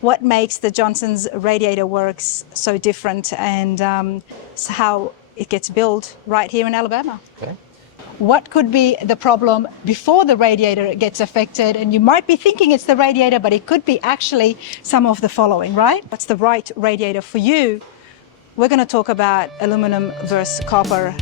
what makes the Johnson's Radiator Works so different, and how it gets built right here in Alabama. Okay. What could be the problem before the radiator gets affected? And you might be thinking it's the radiator, but it could be actually some of the following, right? What's the right radiator for you? We're going to talk about aluminum versus copper.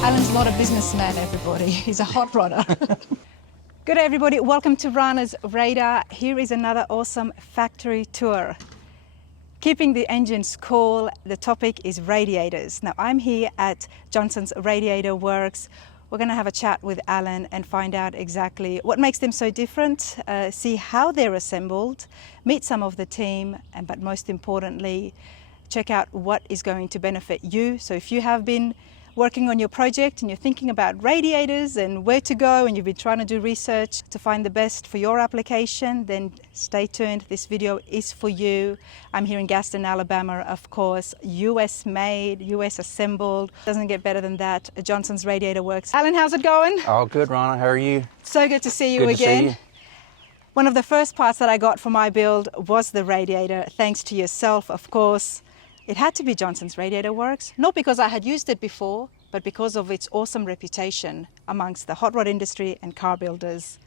Alan's not a businessman, everybody. He's a hot rodder. Good day, everybody. Welcome to Ranas Radar. Here is another awesome factory tour. Keeping the engines cool, the topic is radiators. Now, I'm here at Johnson's Radiator Works. We're going to have a chat with Alan and find out exactly what makes them so different, see how they're assembled, meet some of the team, but most importantly, check out what is going to benefit you. So if you have been working on your project and you're thinking about radiators and where to go, and you've been trying to do research to find the best for your application, then stay tuned. This video is for you. I'm here in Gadsden, Alabama, of course. US made, US assembled. Doesn't get better than that. Johnson's Radiator Works. Alan, how's it going? All good, Rana. How are you? So good to see you Good again. to see you. One of the first parts that I got for my build was the radiator, thanks to yourself, of course. It had to be Johnson's Radiator Works, not because I had used it before, but because of its awesome reputation amongst the hot rod industry and car builders.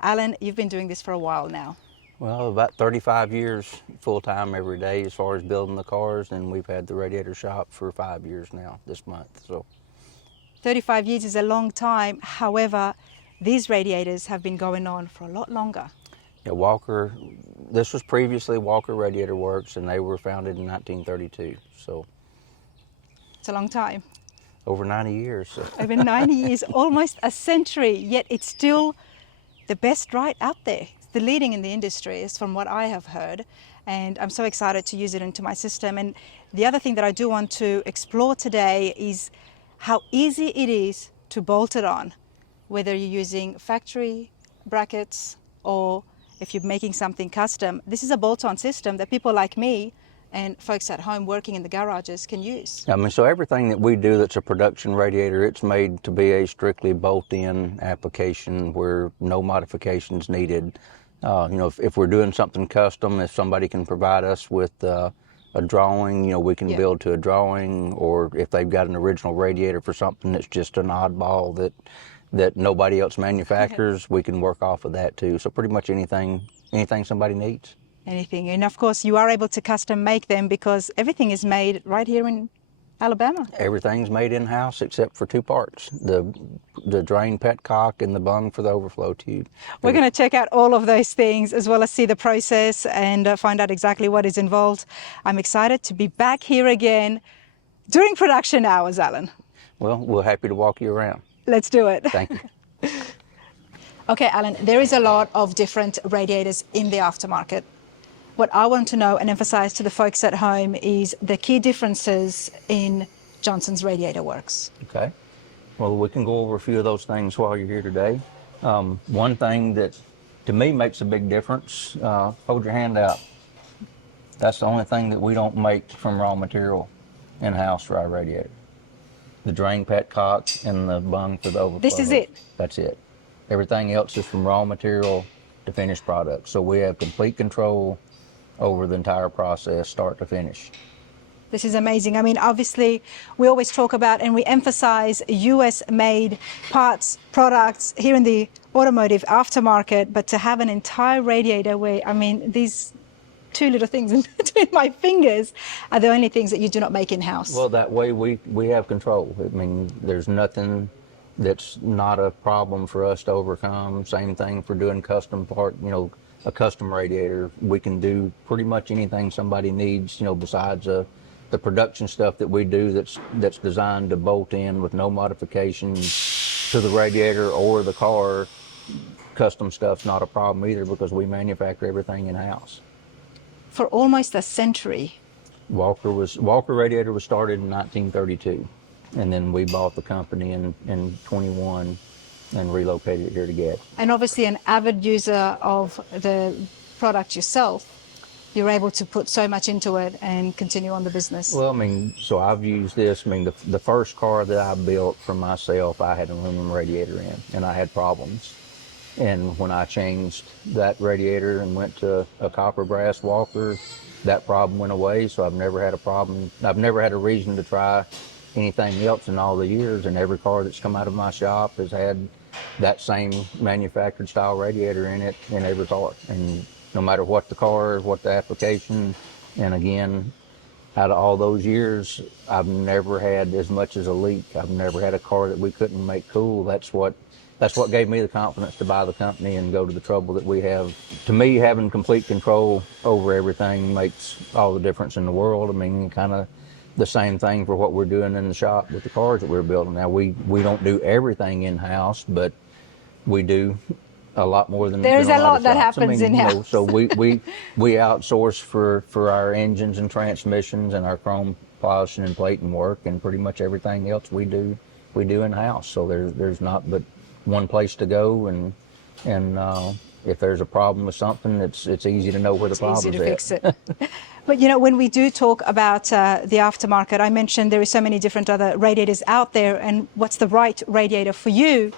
Alan, you've been doing this for a while now. Well, about 35 years full-time every day as far as building the cars, and we've had the radiator shop for 5 years now this month. So 35 years is a long time. However, these radiators have been going on for a lot longer. yeah, this was previously Walker Radiator Works, and they were founded in 1932. So It's a long time. over 90 years. So. Over 90 years, almost a century, yet it's still the best right out there. It's the leading in the industry, is from what I have heard. And I'm so excited to use it into my system. And the other thing that I do want to explore today is how easy it is to bolt it on, whether you're using factory brackets or if you're making something custom. This is a bolt-on system that people like me and folks at home working in the garages can use. I mean, so everything that we do that's a production radiator, it's made to be a strictly bolt-in application where no modifications needed. If we're doing something custom, if somebody can provide us with a drawing, we can build to a drawing, or if they've got an original radiator for something that's just an oddball that nobody else manufactures, we can work off of that too. So pretty much anything somebody needs. Anything. And of course, you are able to custom make them because everything is made right here in Alabama. Everything's made in-house except for two parts, the drain petcock and the bung for the overflow tube. We're going to check out all of those things as well as see the process and find out exactly what is involved. I'm excited to be back here again during production hours, Alan. Well, we're happy to walk you around. Let's do it. Thank you. Okay, Alan, there is a lot of different radiators in the aftermarket. What I want to know and emphasize to the folks at home is the key differences in Johnson's Radiator Works. Okay. Well, we can go over a few of those things while you're here today. One thing that to me makes a big difference, hold your hand out. That's the only thing that we don't make from raw material in-house for our radiator. The drain petcock and the bung for the overflow. This is it? That's it. Everything else is from raw material to finished product. So we have complete control over the entire process, start to finish. This is amazing. I mean, obviously, we always talk about and we emphasize US-made parts, products here in the automotive aftermarket, but to have an entire radiator where, I mean, these two little things in between my fingers are the only things that you do not make in-house. Well, that way we have control. I mean, there's nothing that's not a problem for us to overcome. Same thing for doing custom part, a custom radiator. We can do pretty much anything somebody needs, besides a the production stuff that we do that's designed to bolt in with no modifications to the radiator or the car, custom stuff's not a problem either because we manufacture everything in-house. For almost a century. Walker Radiator was started in 1932, and then we bought the company in 21 and relocated it here to Gadsden. And obviously an avid user of the product yourself, you're able to put so much into it and continue on the business. Well, I mean, so I've used this. I mean, the first car that I built for myself, I had an aluminum radiator in, and I had problems. And when I changed that radiator and went to a copper brass Walker, that problem went away. So I've never had a problem. I've never had a reason to try anything else in all the years. And every car that's come out of my shop has had that same manufactured style radiator in it in every car. And no matter what the car, what the application, and again, out of all those years, I've never had as much as a leak. I've never had a car that we couldn't make cool. That's what gave me the confidence to buy the company and go to the trouble that we have. To me, having complete control over everything makes all the difference in the world. I mean, kind of the same thing for what we're doing in the shop with the cars that we're building. Now, we don't do everything in-house, but we do a lot more than there's a lot that shops. happens in-house. So we outsource for our engines and transmissions and our chrome polishing and plating work, and pretty much everything else we do in-house. So there's not but one place to go, and if there's a problem with something, it's easy to know where the problem's at. It's easy to fix it. But you know, when we do talk about the aftermarket, I mentioned there are so many different other radiators out there, and what's the right radiator for you?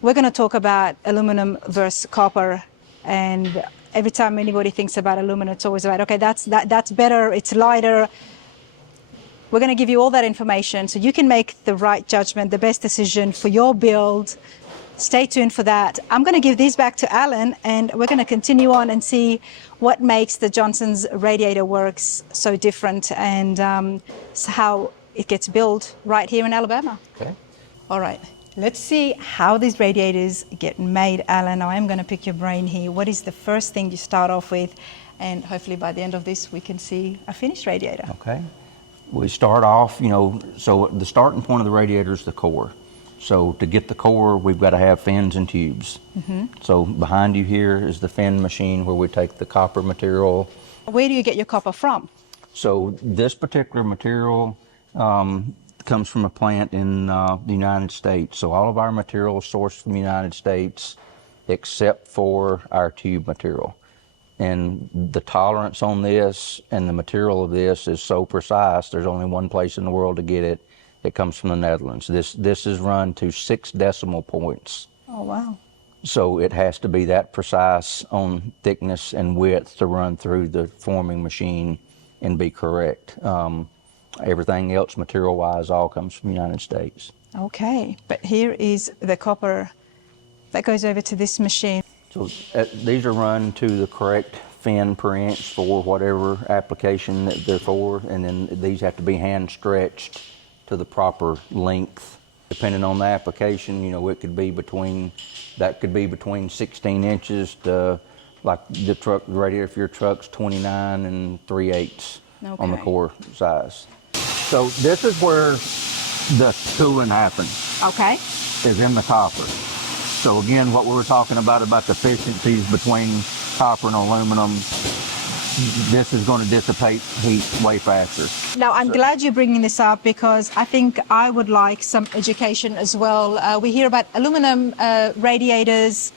We're going to talk about aluminum versus copper, and every time anybody thinks about aluminum, it's always about, okay, that's better, it's lighter. We're going to give you all that information so you can make the right judgment, the best decision for your build. Stay tuned for that. I'm going to give these back to Alan, and we're going to continue on and see what makes the Johnson's Radiator Works so different, and how it gets built right here in Alabama. Okay. All right. Let's see how these radiators get made, Alan. I am going to pick your brain here. What is the first thing you start off with? And hopefully by the end of this, we can see a finished radiator. Okay. We start off, so the starting point of the radiator is the core. So to get the core, we've got to have fins and tubes. Mm-hmm. So behind you here is the fin machine where we take the copper material. Where do you get your copper from? So this particular material comes from a plant in the United States. So all of our material is sourced from the United States except for our tube material. And the tolerance on this and the material of this is so precise, there's only one place in the world to get it. It comes from the Netherlands. This is run to 6 decimal points. Oh, wow. So it has to be that precise on thickness and width to run through the forming machine and be correct. Everything else material-wise all comes from the United States. Okay, but here is the copper that goes over to this machine. So these are run to the correct fin per inch for whatever application that they're for, and then these have to be hand stretched to the proper length. Depending on the application, it could be between 16 inches to, like the radiator for your truck's 29 and 3/8 on the core size. So this is where the cooling happens. Okay. Is in the copper. So again, what we were talking about the efficiencies between copper and aluminum, this is going to dissipate heat way faster. Now, I'm glad you're bringing this up because I think I would like some education as well. We hear about aluminum radiators.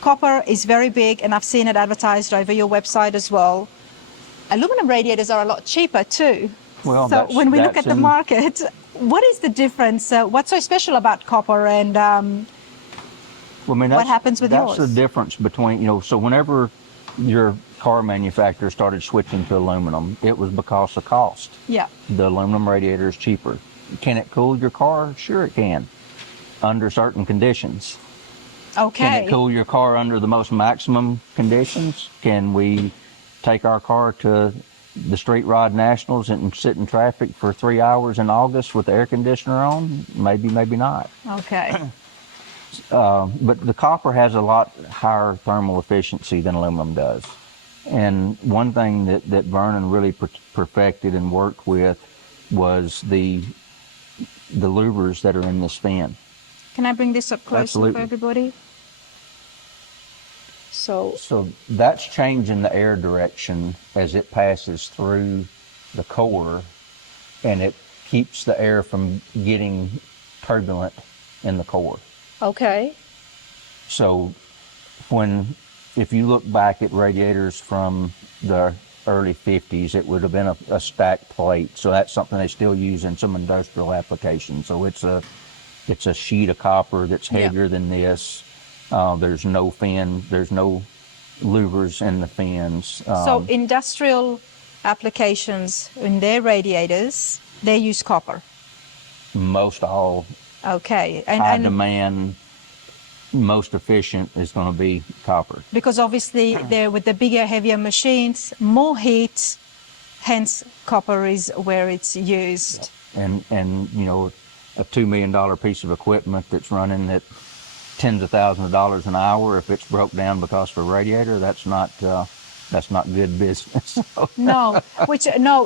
Copper is very big, and I've seen it advertised over your website as well. Aluminum radiators are a lot cheaper too. Well, so when we look at the market, what is the difference? What's so special about copper, and what happens with yours? That's the difference between, so whenever your car manufacturer started switching to aluminum, it was because of cost. Yeah. The aluminum radiator is cheaper. Can it cool your car? Sure it can, under certain conditions. Okay. Can it cool your car under the most maximum conditions? Can we take our car to the Street Rod Nationals and sit in traffic for 3 hours in August with the air conditioner on? Maybe, maybe not. Okay. But the copper has a lot higher thermal efficiency than aluminum does. And one thing that Vernon really perfected and worked with was the louvers that are in this fan. Can I bring this up closer Absolutely. for everybody? So that's changing the air direction as it passes through the core, and it keeps the air from getting turbulent in the core. okay. So if you look back at radiators from the early 50s, it would have been a stacked plate. So that's something they still use in some industrial applications. So it's a sheet of copper that's heavier than this. There's no fin, there's no louvers in the fins. So industrial applications in their radiators, they use copper. Most all Okay. high demand, most efficient is going to be copper. Because obviously they're with the bigger, heavier machines, more heat, hence copper is where it's used. And you know, a $2 million piece of equipment that's running at tens of thousands of dollars an hour, if it's broke down because of a radiator, that's not good business. No,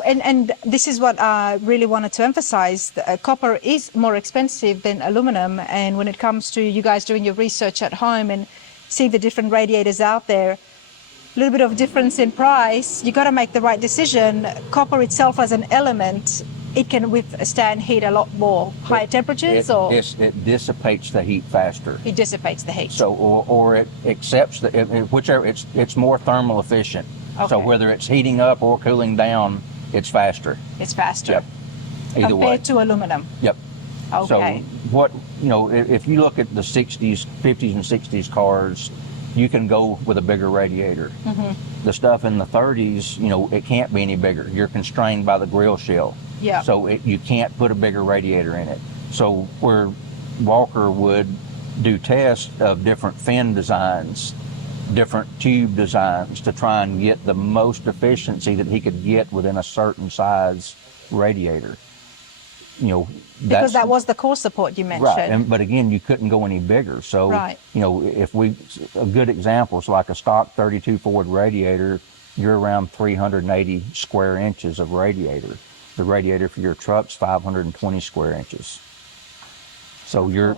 and this is what I really wanted to emphasize. Copper is more expensive than aluminum, and when it comes to you guys doing your research at home and seeing the different radiators out there, a little bit of difference in price, you got to make the right decision. Copper itself as an element, it can withstand heat a lot more higher temperatures, or it dissipates the heat faster. it dissipates the heat. So, or it accepts whichever, it's more thermal efficient. Okay. So whether it's heating up or cooling down, it's faster. It's faster. Yep. Either way. Compared to aluminum. Yep. Okay. So if you look at the 60s, 50s and 60s cars, you can go with a bigger radiator. Mm-hmm. The stuff in the 30s, it can't be any bigger. You're constrained by the grill shell. Yeah. So you can't put a bigger radiator in it. So where Walker would do tests of different fin designs, different tube designs to try and get the most efficiency that he could get within a certain size radiator. Because that was the core support you mentioned. Right, but again, you couldn't go any bigger. So, right. A good example is like a stock 32 Ford radiator, you're around 380 square inches of radiator. The radiator for your truck's 520 square inches. So you're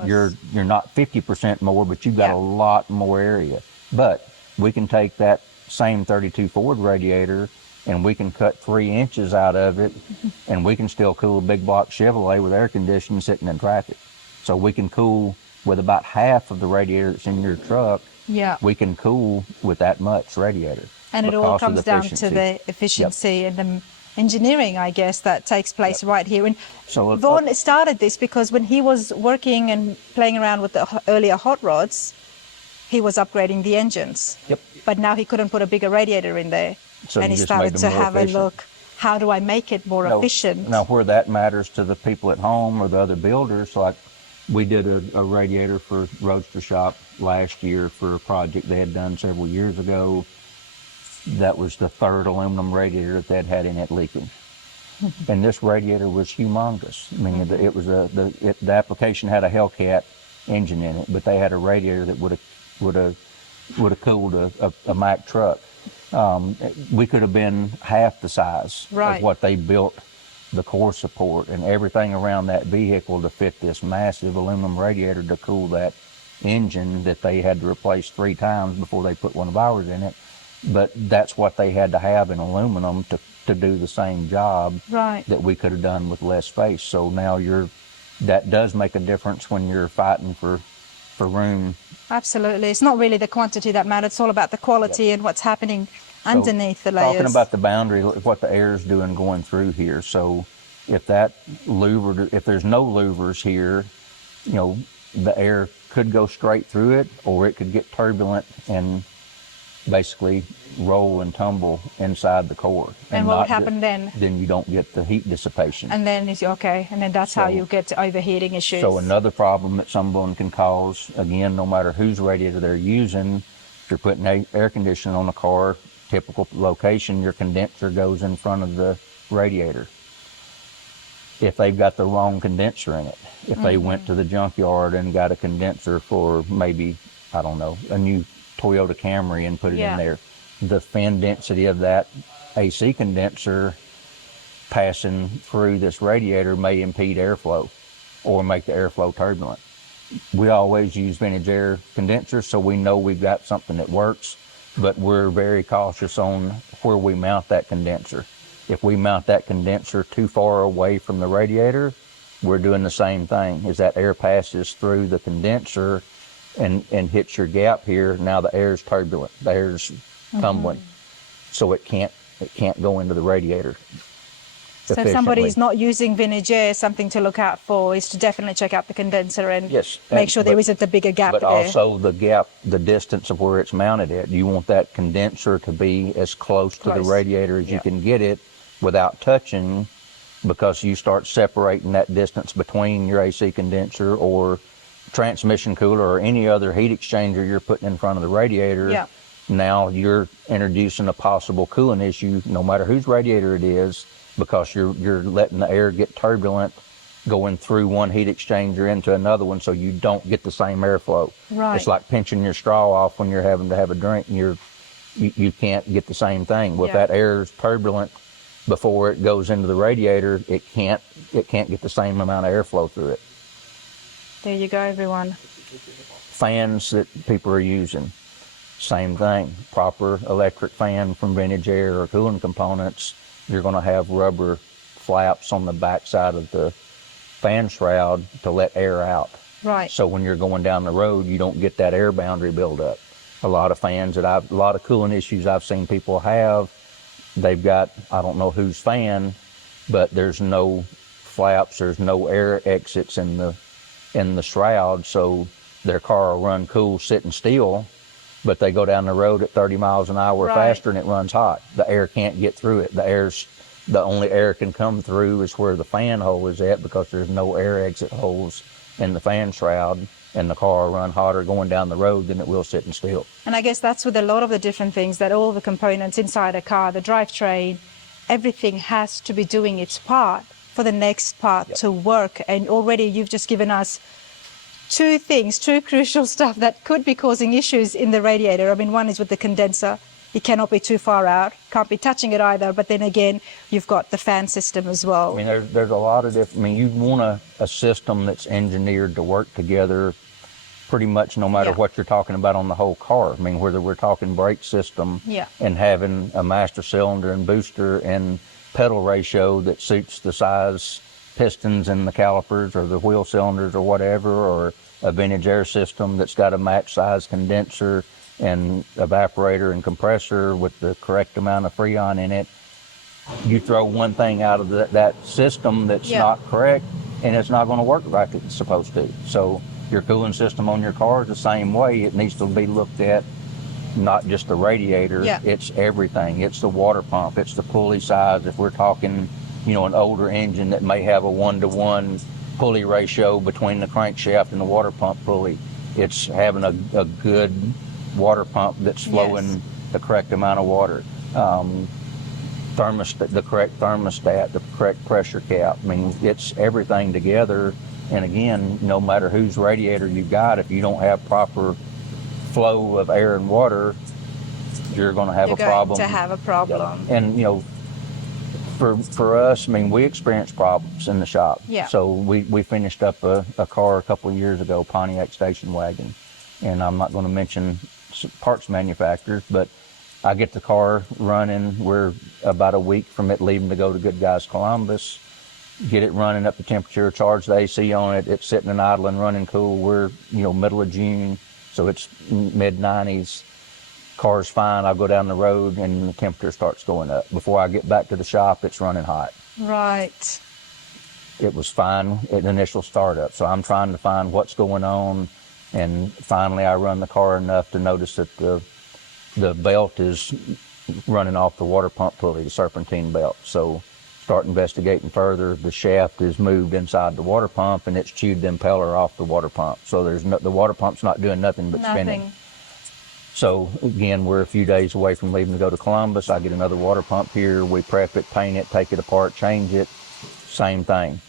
not 50% more, but you've got a lot more area. But we can take that same 32 Ford radiator and we can cut 3 inches out of it, and we can still cool a big block Chevrolet with air conditioning sitting in traffic. So we can cool with about half of the radiator that's in your truck. Yeah. We can cool with that much radiator. And it all comes down to the efficiency and the engineering, I guess, that takes place right here. And so Vaughan started this because when he was working and playing around with the earlier hot rods, he was upgrading the engines. Yep. But now he couldn't put a bigger radiator in there. So and he started to have a look, how do I make it more efficient? Now, where that matters to the people at home or the other builders, like we did a radiator for Roadster Shop last year for a project they had done several years ago. That was the third aluminum radiator that they'd had in it leaking. And this radiator was humongous. I mean, it was the application had a Hellcat engine in it, but they had a radiator that would have cooled a Mack truck. We could have been half the size of what they built the core support and everything around that vehicle to fit this massive aluminum radiator to cool that engine that they had to replace 3 times before they put one of ours in it. But that's what they had to have in aluminum to do the same job that we could have done with less space. So now that does make a difference when you're fighting for room. Absolutely. It's not really the quantity that matters. It's all about the quality and what's happening underneath the layers. Talking about the boundary, what the air is doing going through here. So if there's no louvers here, the air could go straight through it, or it could get turbulent and basically roll and tumble inside the core. And what would happen then? Then you don't get the heat dissipation. And then that's how you get to overheating issues. So another problem that someone can cause, again, no matter whose radiator they're using, if you're putting air conditioning on a car, typical location, your condenser goes in front of the radiator. If they've got the wrong condenser in it, if they went to the junkyard and got a condenser for maybe, I don't know, a new Toyota Camry and put it in there, the fan density of that AC condenser passing through this radiator may impede airflow or make the airflow turbulent. We always use vintage air condensers, so we know we've got something that works, but we're very cautious on where we mount that condenser. If we mount that condenser too far away from the radiator, we're doing the same thing. As that air passes through the condenser and hits your gap here, now the air's turbulent, the air's tumbling, so it can't go into the radiator. So if somebody is not using vintage air, something to look out for is to definitely check out the condenser and make sure there isn't a bigger gap there. But also the gap, the distance of where it's mounted at. You want that condenser to be as close to the radiator as you can get it without touching, because you start separating that distance between your AC condenser or transmission cooler or any other heat exchanger you're putting in front of the radiator. Now you're introducing a possible cooling issue, no matter whose radiator it is, because you're letting the air get turbulent going through one heat exchanger into another one, so you don't get the same airflow. It's like pinching your straw off when you're having to have a drink and you can't get the same thing. Well, if that air is turbulent before it goes into the radiator, it can't get the same amount of airflow through it. There you go, everyone. Fans that people are using, same thing. Proper electric fan from vintage air or cooling components, you're going to have rubber flaps on the back side of the fan shroud to let air out. So when you're going down the road, you don't get that air boundary buildup. A lot of fans a lot of cooling issues I've seen people have, they've got, I don't know whose fan, but there's no flaps, there's no air exits in the shroud, so their car will run cool sitting still, but they go down the road at 30 miles an hour faster and it runs hot. The air can't get through it. The only air can come through is where the fan hole is at, because there's no air exit holes in the fan shroud, and the car will run hotter going down the road than it will sitting still. And I guess that's with a lot of the different things, that all the components inside a car, the drivetrain, everything has to be doing its part for the next part to work. And already you've just given us two crucial stuff that could be causing issues in the radiator. I mean, one is with the condenser. It cannot be too far out, can't be touching it either. But then again, you've got the fan system as well. I mean, there's a lot of different, I mean, you want a system that's engineered to work together pretty much no matter what you're talking about on the whole car. I mean, whether we're talking brake system and having a master cylinder and booster and pedal ratio that suits the size pistons and the calipers or the wheel cylinders or whatever, or a vintage air system that's got a match size condenser and evaporator and compressor with the correct amount of freon in it. You throw one thing out of that system that's not correct, and it's not going to work like it's supposed to. So your cooling system on your car is the same way. It needs to be looked at, not just the radiator, it's everything. It's the water pump, it's the pulley size. If we're talking, an older engine that may have a 1-to-1 pulley ratio between the crankshaft and the water pump pulley, it's having a good water pump that's flowing the correct amount of water. The correct thermostat, the correct pressure cap. I mean, it's everything together. And again, no matter whose radiator you've got, if you don't have proper flow of air and water, you're going to have a problem. You're going to have a problem. And, for us, I mean, we experience problems in the shop. So we finished up a car a couple of years ago, Pontiac station wagon. And I'm not going to mention parts manufacturers, but I get the car running. We're about a week from it leaving to go to Good Guys Columbus. Get it running up to temperature, charge the AC on it. It's sitting and idling, running cool. We're, middle of June, so it's mid-90s. Car's fine. I go down the road and the temperature starts going up. Before I get back to the shop, it's running hot. Right. It was fine at initial startup, so I'm trying to find what's going on, and finally I run the car enough to notice that the belt is running off the water pump pulley, the serpentine belt. So start investigating further. The shaft is moved inside the water pump, and it's chewed the impeller off the water pump. So the water pump's not doing nothing but spinning. So again, we're a few days away from leaving to go to Columbus. I get another water pump here. We prep it, paint it, take it apart, change it. Same thing.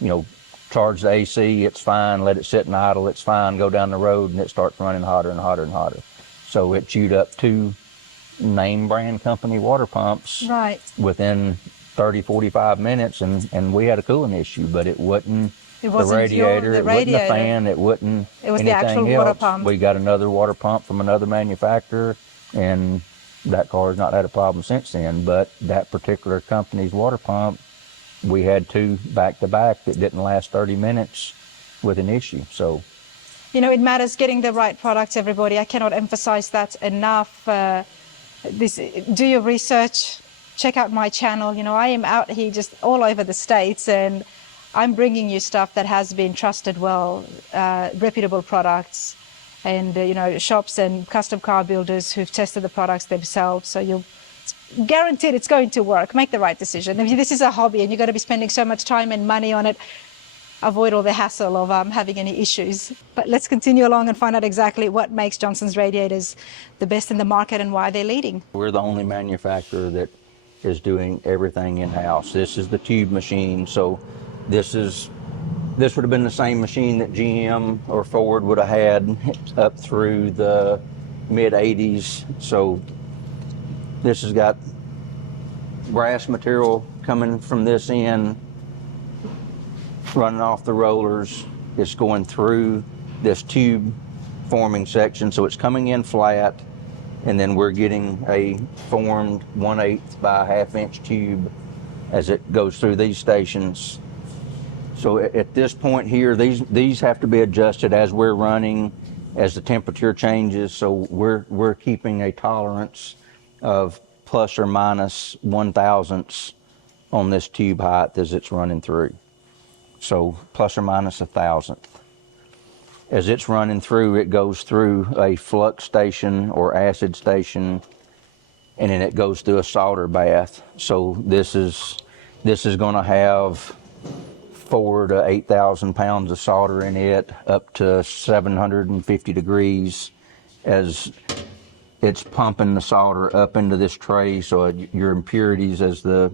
Charge the AC, it's fine. Let it sit and idle, it's fine. Go down the road, and it starts running hotter and hotter and hotter. So it chewed up two name brand company water pumps Right. within 30, 45 minutes, and we had a cooling issue, but it wasn't It the wasn't radiator, it wasn't the fan, it wasn't It was the actual anything water else. pump. We got another water pump from another manufacturer, and that car's not had a problem since then. But that particular company's water pump, we had two back to back that didn't last 30 minutes with an issue. So, You know, it matters getting the right products, everybody. I cannot emphasize that enough. Do your research, check out my channel. You know, I am out here just all over the States, and I'm bringing you stuff that has been trusted well, reputable products, and, you know, shops and custom car builders who've tested the products themselves. So you'll guaranteed it's going to work. Make the right decision. If this is a hobby and you're going to be spending so much time and money on it, avoid all the hassle of having any issues. But let's continue along and find out exactly what makes Johnson's radiators the best in the market and why they're leading. we're the only manufacturer that is doing everything in-house. This is the tube machine, so this would have been the same machine that GM or Ford would have had up through the mid-80s. So this has got brass material coming from this end, running off the rollers. It's going through this tube forming section, so it's coming in flat, and then we're getting a formed 1/8 by 1/2 inch tube as it goes through these stations. So at this point here, these have to be adjusted as we're running, as the temperature changes. So we're keeping a tolerance of plus or minus 1/1000ths on this tube height as it's running through. So plus or minus 1/1000th. As it's running through, it goes through a flux station or acid station, and then it goes through a solder bath. So this is going to have 4,000 to 8,000 pounds of solder in it, up to 750 degrees, as it's pumping the solder up into this tray. So your impurities, as the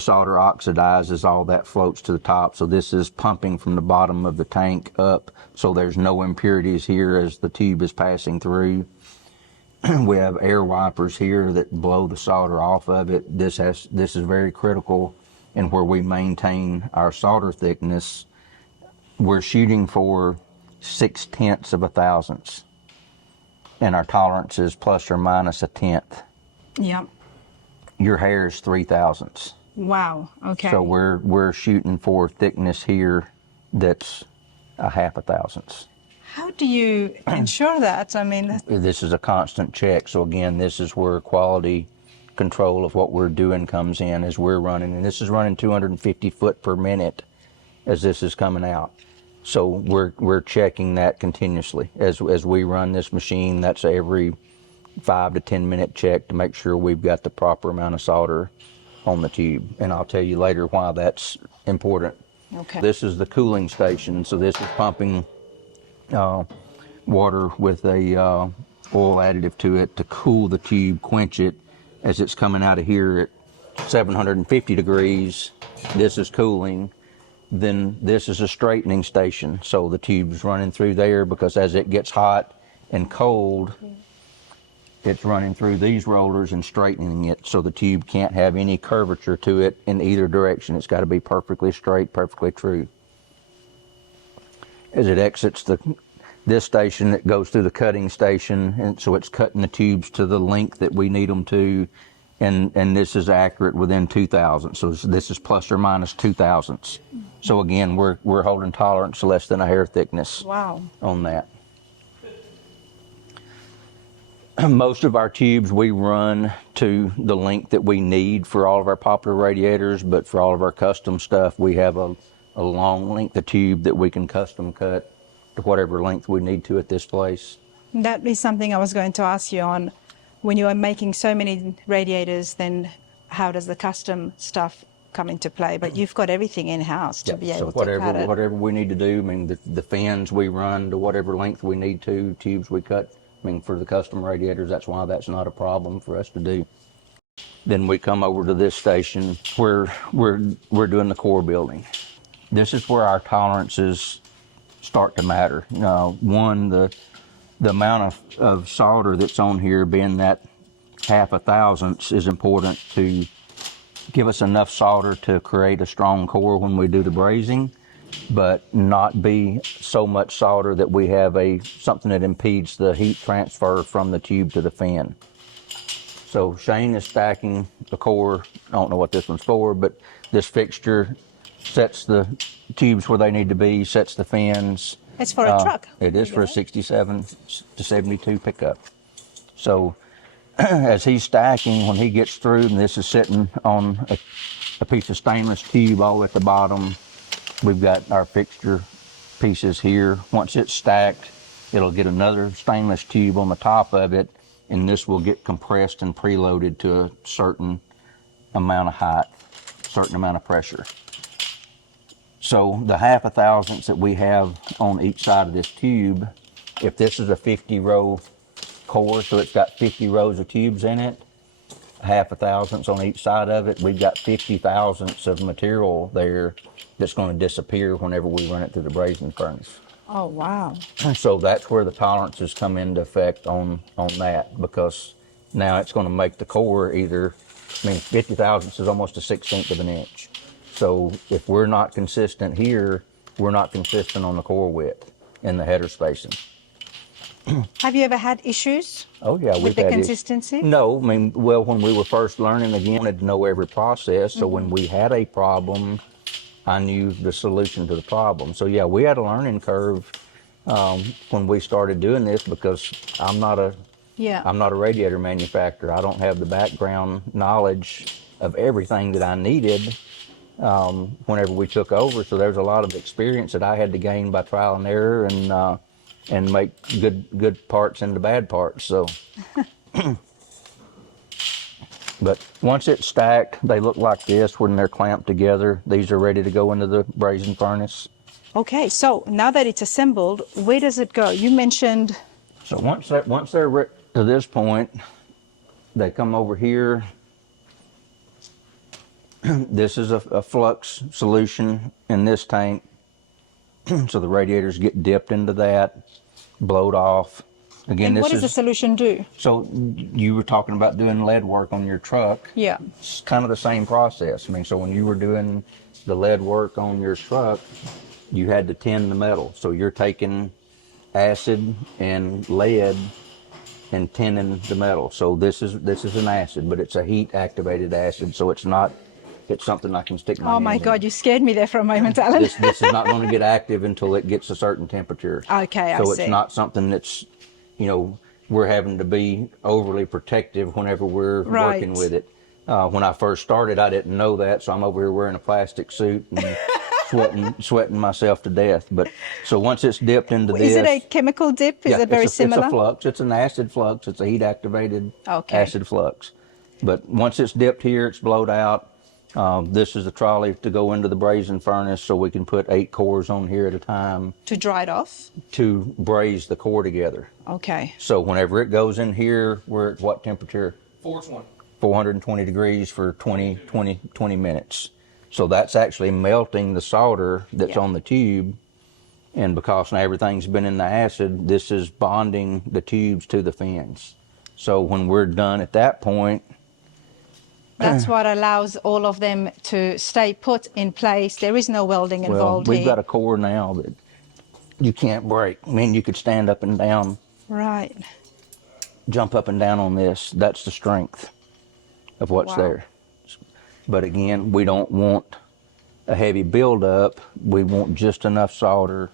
solder oxidizes, all that floats to the top. So this is pumping from the bottom of the tank up, so there's no impurities here as the tube is passing through. We have air wipers here that blow the solder off of it. This is very critical in where we maintain our solder thickness. We're shooting for 0.6 of a thousandths, and our tolerance is plus or minus 1/10. Yeah. Your hair is 3,000ths. Wow. Okay. So we're shooting for thickness here that's 0.5 thousandths. How do you ensure that? I mean, This is a constant check. So again, this is where quality control of what we're doing comes in as we're running. And this is running 250 foot per minute as this is coming out. So we're checking that continuously as we run this machine. That's every 5 to 10 minute check to make sure we've got the proper amount of solder on the tube. And I'll tell you later why that's important. okay. This is the cooling station. So this is pumping water with a oil additive to it to cool the tube, quench it as it's coming out of here at 750 degrees. This is cooling. Then this is a straightening station. So the tube's running through there, because as it gets hot and cold, it's running through these rollers and straightening it, so the tube can't have any curvature to it in either direction. It's got to be perfectly straight, perfectly true. As it exits this station, it goes through the cutting station, and so it's cutting the tubes to the length that we need them to, and this is accurate within 2,000. So this is plus or minus 2,000ths. So again, we're holding tolerance less than a hair thickness. Wow. On that. Most of our tubes we run to the length that we need for all of our popular radiators, but for all of our custom stuff, we have a long length of tube that we can custom cut to whatever length we need to at this place. That is something I was going to ask you on. When you are making so many radiators, then how does the custom stuff come into play? But you've got everything in-house to be able to cut it. Whatever we need to do, I mean, the fans we run to whatever length we need to, tubes we cut. I mean, for the custom radiators, that's why that's not a problem for us to do. Then we come over to this station where we're doing the core building. This is where our tolerances start to matter. One, the amount of solder that's on here, being that half a thousandths is important to give us enough solder to create a strong core when we do the brazing, but not be so much solder that we have something that impedes the heat transfer from the tube to the fin. So Shane is stacking the core. I don't know what this one's for, but this fixture sets the tubes where they need to be, sets the fins. It's for a truck. It is for a 67 to 72 pickup. So as he's stacking, when he gets through, and this is sitting on a piece of stainless tube all at the bottom, we've got our fixture pieces here. Once it's stacked, it'll get another stainless tube on the top of it, and this will get compressed and preloaded to a certain amount of height, certain amount of pressure. So the half a thousandths that we have on each side of this tube, if this is a 50 row core, so it's got 50 rows of tubes in it, half a thousandths on each side of it, we've got 50 thousandths of material there that's going to disappear whenever we run it through the brazing furnace. Oh, wow. So that's where the tolerances come into effect on that, because now it's going to make the core either, 50 thousandths is almost a 1/16 of an inch. So if we're not consistent here, we're not consistent on the core width and the header spacing. Have you ever had issues? Oh yeah, with the consistency? No, well, when we were first learning, again, I wanted to know every process. So when we had a problem, I knew the solution to the problem. So yeah, we had a learning curve when we started doing this, because I'm not a radiator manufacturer. I don't have the background knowledge of everything that I needed whenever we took over. So there's a lot of experience that I had to gain by trial and error, and make good parts into bad parts. So, but once it's stacked, they look like this when they're clamped together. These are ready to go into the brazing furnace. Okay, so now that it's assembled, where does it go? You mentioned. So once they're to this point, they come over here. This is a flux solution in this tank. So the radiators get dipped into that, blowed off. Again, and what does the solution do? So you were talking about doing lead work on your truck. Yeah. It's kind of the same process. So when you were doing the lead work on your truck, you had to tin the metal. So you're taking acid and lead and tinning the metal. So this is an acid, but it's a heat activated acid. So it's something I can stick my hand in. Oh my God, you scared me there for a moment, Alan. This is not going to get active until it gets a certain temperature. Okay, I see. So it's not something that's, we're having to be overly protective whenever we're working with it. When I first started, I didn't know that, so I'm over here wearing a plastic suit and sweating myself to death. But so once it's dipped into this. Is it a chemical dip? Is it very similar? It's a flux. It's an acid flux. It's a heat activated acid flux. But once it's dipped here, it's blowed out. This is the trolley to go into the brazing furnace, so we can put 8 cores on here at a time. To dry it off? To braze the core together. Okay. So whenever it goes in here, we're at what temperature? 420. 420 degrees for 20 minutes. So that's actually melting the solder that's on the tube. And because now everything's been in the acid, this is bonding the tubes to the fins. So when we're done at that point, that's what allows all of them to stay put in place. There is no welding involved here. We've here. got a core now that you can't break. You could stand up and down. Right. Jump up and down on this. That's the strength of what's there. But again, we don't want a heavy buildup. We want just enough solder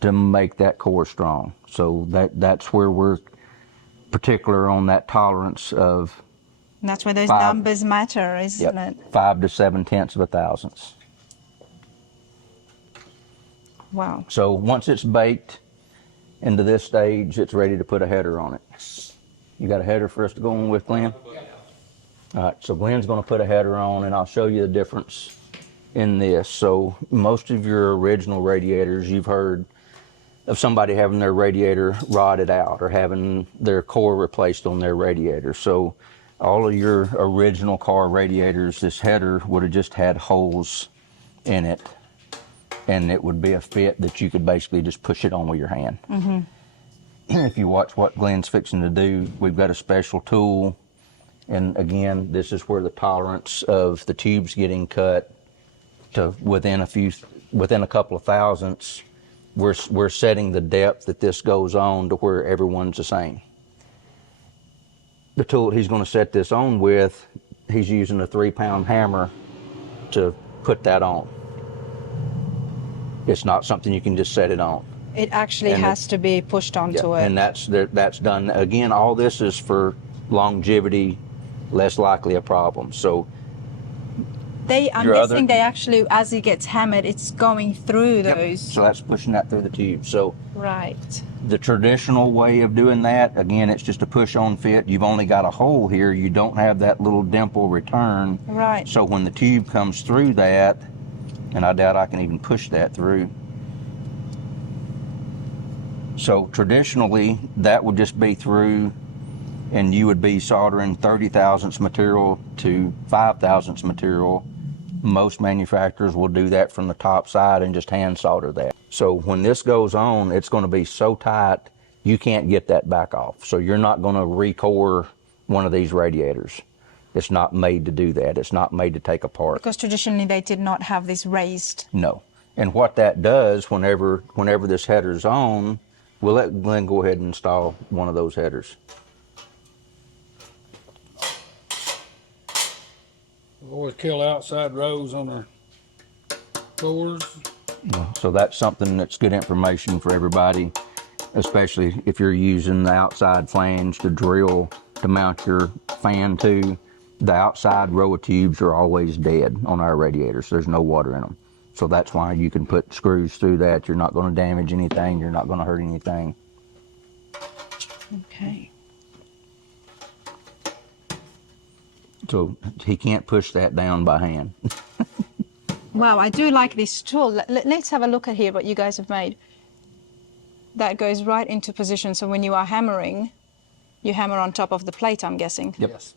to make that core strong. So that's where we're particular on that tolerance of. And that's where those numbers matter, isn't it? 5 to 7/10 of a thousandths. Wow. So once it's baked into this stage, it's ready to put a header on it. You got a header for us to go on with, Glenn? All right, so Glenn's going to put a header on, and I'll show you the difference in this. So most of your original radiators, you've heard of somebody having their radiator rotted out or having their core replaced on their radiator. So all of your original car radiators, this header would have just had holes in it, and it would be a fit that you could basically just push it on with your hand. Mm-hmm. If you watch what Glenn's fixing to do, we've got a special tool And again, this is where the tolerance of the tubes getting cut to within a couple of thousandths, we're setting the depth that this goes on to where everyone's the same. The tool he's going to set this on with, he's using a 3-pound hammer to put that on. It's not something you can just set it on. It actually has to be pushed onto it. And that's done. Again, all this is for longevity, less likely a problem. So I'm guessing they actually, as it gets hammered, it's going through those. So that's pushing that through the tube. So right. The traditional way of doing that, again, it's just a push-on fit. You've only got a hole here. You don't have that little dimple return. Right. So when the tube comes through that, and I doubt I can even push that through. So traditionally, that would just be through, and you would be soldering 30 thousandths material to 5 thousandths material. Most manufacturers will do that from the top side and just hand solder that. So when this goes on, it's going to be so tight, you can't get that back off. So you're not going to recore one of these radiators. It's not made to do that. It's not made to take apart. Because traditionally they did not have this raised. No. And what that does, whenever this header's on, we'll let Glenn go ahead and install one of those headers. Always kill outside rows on our cores. So that's something that's good information for everybody, especially if you're using the outside flange to drill to mount your fan to. The outside row of tubes are always dead on our radiators. There's no water in them. So that's why you can put screws through that. You're not going to damage anything. You're not going to hurt anything. Okay. So he can't push that down by hand. Wow, I do like this tool. Let's have a look at here what you guys have made. That goes right into position. So when you are hammering, you hammer on top of the plate, I'm guessing. Yep. Yes.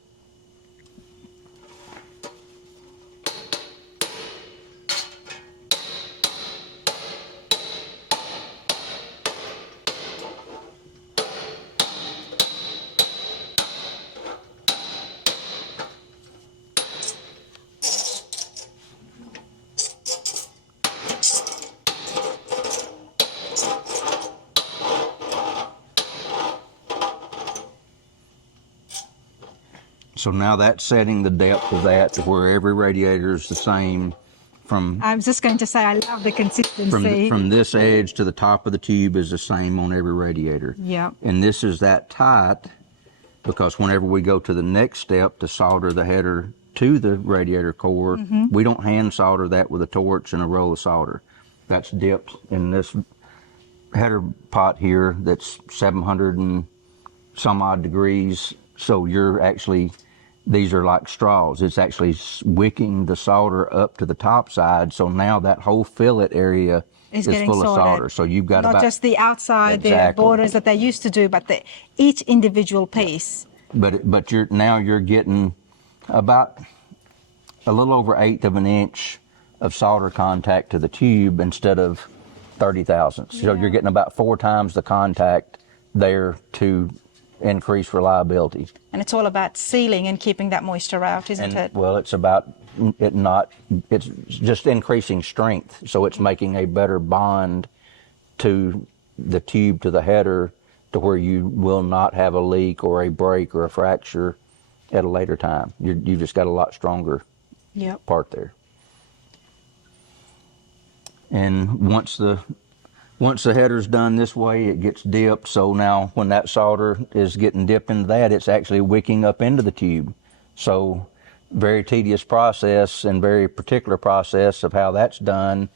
So now that's setting the depth of that to where every radiator is the same from... I was just going to say, I love the consistency. From this edge to the top of the tube is the same on every radiator. Yeah. And this is that tight because whenever we go to the next step to solder the header to the radiator core, we don't hand solder that with a torch and a roll of solder. That's dipped in this header pot here that's 700 and some odd degrees. So you're actually, these are like straws. It's actually wicking the solder up to the top side. So now that whole fillet area is full of solder. So you've got not just the outside, the borders that they used to do, but each individual piece. But you're getting about a little over 1/8 of an inch of solder contact to the tube instead of 30 thousandths. So you're getting about 4 times the contact there to increase reliability. And it's all about sealing and keeping that moisture out, isn't it? Well, it's about it's just increasing strength. So it's making a better bond to the tube, to the header, to where you will not have a leak or a break or a fracture at a later time. You've just got a lot stronger part there. And once the header's done this way, it gets dipped. So now when that solder is getting dipped into that, it's actually wicking up into the tube. So very tedious process and very particular process of how that's done.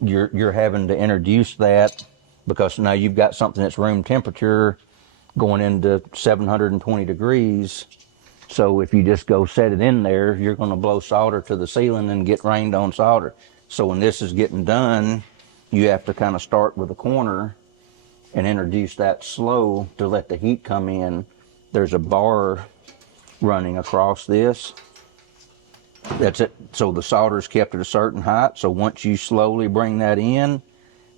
You're having to introduce that because now you've got something that's room temperature going into 720 degrees. So if you just go set it in there, you're going to blow solder to the ceiling and get rained on solder. So when this is getting done, you have to kind of start with a corner and introduce that slow to let the heat come in. There's a bar running across this. That's it. So the solder's kept at a certain height. So once you slowly bring that in,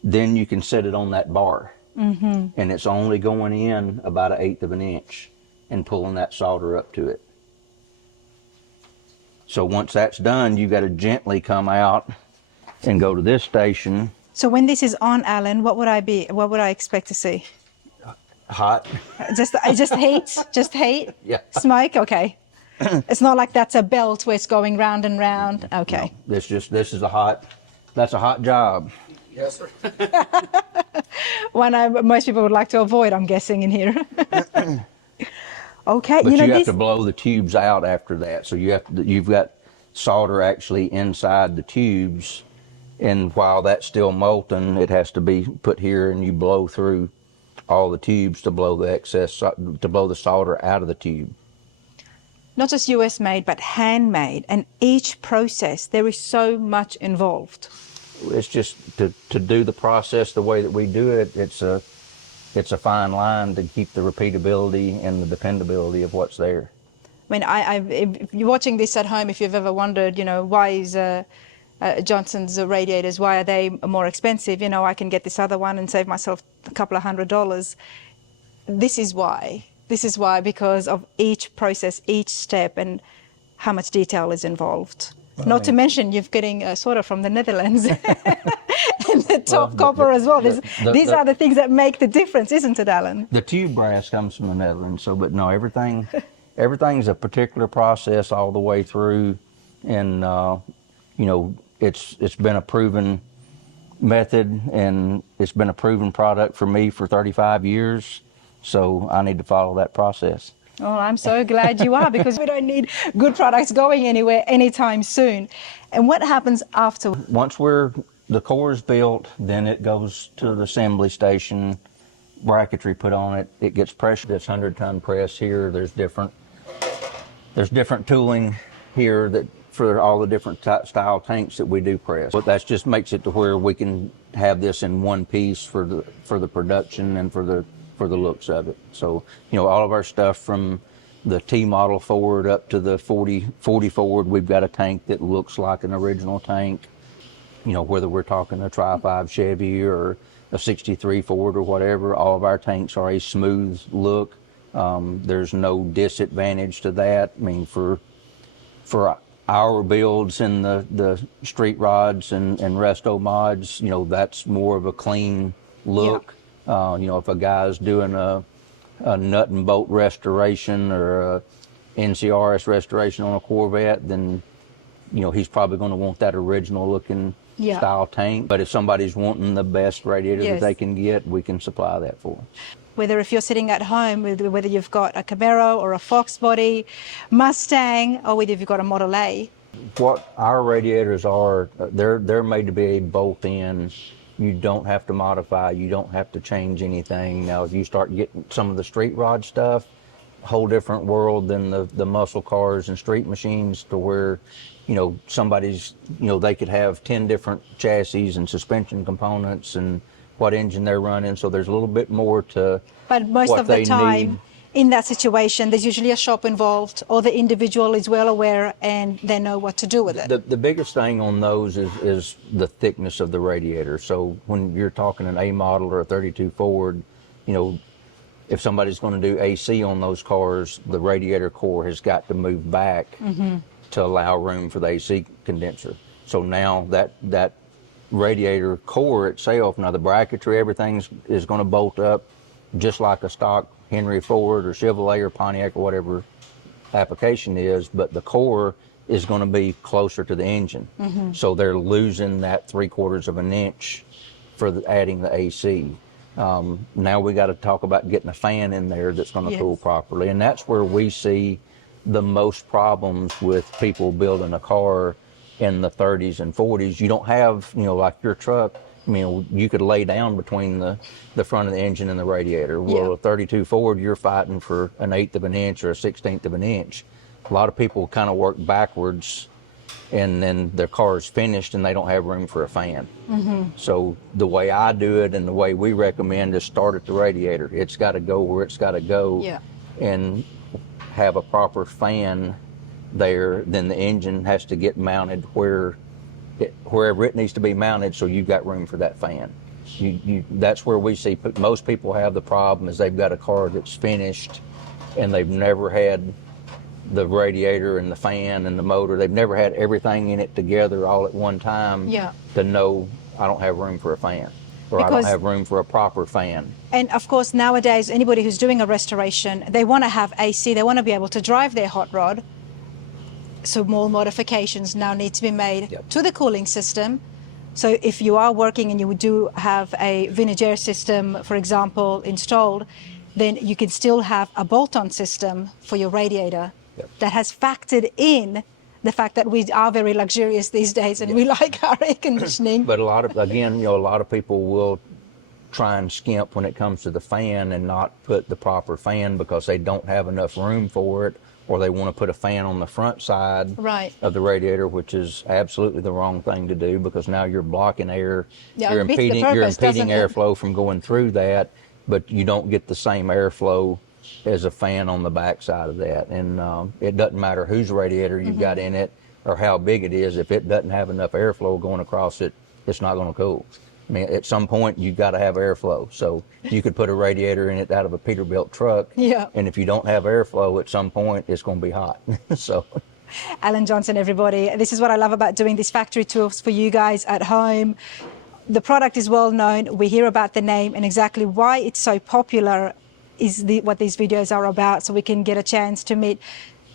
then you can set it on that bar. And it's only going in about 1/8 of an inch and pulling that solder up to it. So once that's done, you got to gently come out and go to this station. So when this is on, Alan, what would I expect to see? Hot. Just heat? Just heat? Yeah. Smoke? Okay. It's not like that's a belt where it's going round and round. Okay. No, this is that's a hot job. Yes, sir. One most people would like to avoid, I'm guessing, in here. Okay. But you have to blow the tubes out after that. So you've got solder actually inside the tubes, and while that's still molten, it has to be put here, and you blow through all the tubes to blow the solder out of the tube. Not just US made, but handmade, and each process, there is so much involved. It's just to do the process the way that we do it. It's a fine line to keep the repeatability and the dependability of what's there. I mean, if you're watching this at home, if you've ever wondered, why is Johnson's radiators, why are they more expensive? I can get this other one and save myself a couple of $100s. This is why. This is why, because of each process, each step, and how much detail is involved. Not to mention, you're getting a sorter from the Netherlands and the top copper as well. These are the things that make the difference, isn't it, Alan? The tube brass comes from the Netherlands, but no, everything's a particular process all the way through, and it's been a proven method, and it's been a proven product for me for 35 years. So I need to follow that process. Oh, I'm so glad you are, because we don't need good products going anywhere anytime soon. And what happens after? Once the core is built, then it goes to the assembly station, bracketry put on it. It gets pressure. This 100-ton press here. There's different tooling here that for all the different style tanks that we do press. But that just makes it to where we can have this in one piece for the production and for the looks of it. So, all of our stuff from the T model forward up to the 40 forward, we've got a tank that looks like an original tank. Whether we're talking a Tri-5 Chevy or a 63 Ford or whatever, all of our tanks are a smooth look. There's no disadvantage to that. I mean, for our builds in the street rods and resto mods, that's more of a clean look. Yeah. If a guy's doing a nut and bolt restoration or a NCRS restoration on a Corvette, then, he's probably going to want that original looking style tank. But if somebody's wanting the best radiator that they can get, we can supply that for them. Whether if you're sitting at home, whether you've got a Camaro or a Fox body, Mustang, or whether you've got a Model A. What our radiators are, they're made to be a bolt-in. You don't have to modify, you don't have to change anything. Now, if you start getting some of the street rod stuff, whole different world than the muscle cars and street machines, to where, somebody's, they could have 10 different chassis and suspension components and what engine they're running. So there's a little bit more to But most of the time, in that situation, there's usually a shop involved, or the individual is well aware and they know what to do with it. The biggest thing on those is the thickness of the radiator. So when you're talking an A model or a 32 Ford, if somebody's going to do AC on those cars, the radiator core has got to move back to allow room for the AC condenser. So now that radiator core itself, now the bracketry, everything is going to bolt up just like a stock Henry Ford or Chevrolet or Pontiac or whatever application is, but the core is going to be closer to the engine. So they're losing that 3/4 of an inch for adding the AC. Now we got to talk about getting a fan in there that's going to cool properly, and that's where we see the most problems with people building a car in the 30s and 40s. You don't have, like your truck, you could lay down between the front of the engine and the radiator. Well, a 32 Ford, you're fighting for an 1/8 of an inch or a 1/16 of an inch. A lot of people kind of work backwards, and then their car is finished and they don't have room for a fan. So the way I do it and the way we recommend is start at the radiator. It's got to go where it's got to go, and have a proper fan there. Then the engine has to get mounted wherever it needs to be mounted, so you've got room for that fan. That's where we see most people have the problem, is they've got a car that's finished and they've never had the radiator and the fan and the motor. They've never had everything in it together all at one time Yeah. to know I don't have room for a fan, or I don't have room for a proper fan. And of course, nowadays, anybody who's doing a restoration, they want to have AC. They want to be able to drive their hot rod. So more modifications now need to be made to the cooling system. So if you are working and you do have a Vinegar system, for example, installed, then you can still have a bolt-on system for your radiator that has factored in the fact that we are very luxurious these days and we like our air conditioning. But a lot of people will try and skimp when it comes to the fan and not put the proper fan because they don't have enough room for it, or they want to put a fan on the front side of the radiator, which is absolutely the wrong thing to do, because now you're blocking air. You're impeding airflow from going through that, but you don't get the same airflow as a fan on the back side of that. And it doesn't matter whose radiator you've got in it or how big it is. If it doesn't have enough airflow going across it, it's not going to cool. I mean, at some point, you've got to have airflow. So you could put a radiator in it out of a Peterbilt truck, and if you don't have airflow, at some point, it's going to be hot. So, Alan Johnson, everybody. This is what I love about doing these factory tours for you guys at home. The product is well known. We hear about the name, and exactly why it's so popular is what these videos are about, so we can get a chance to meet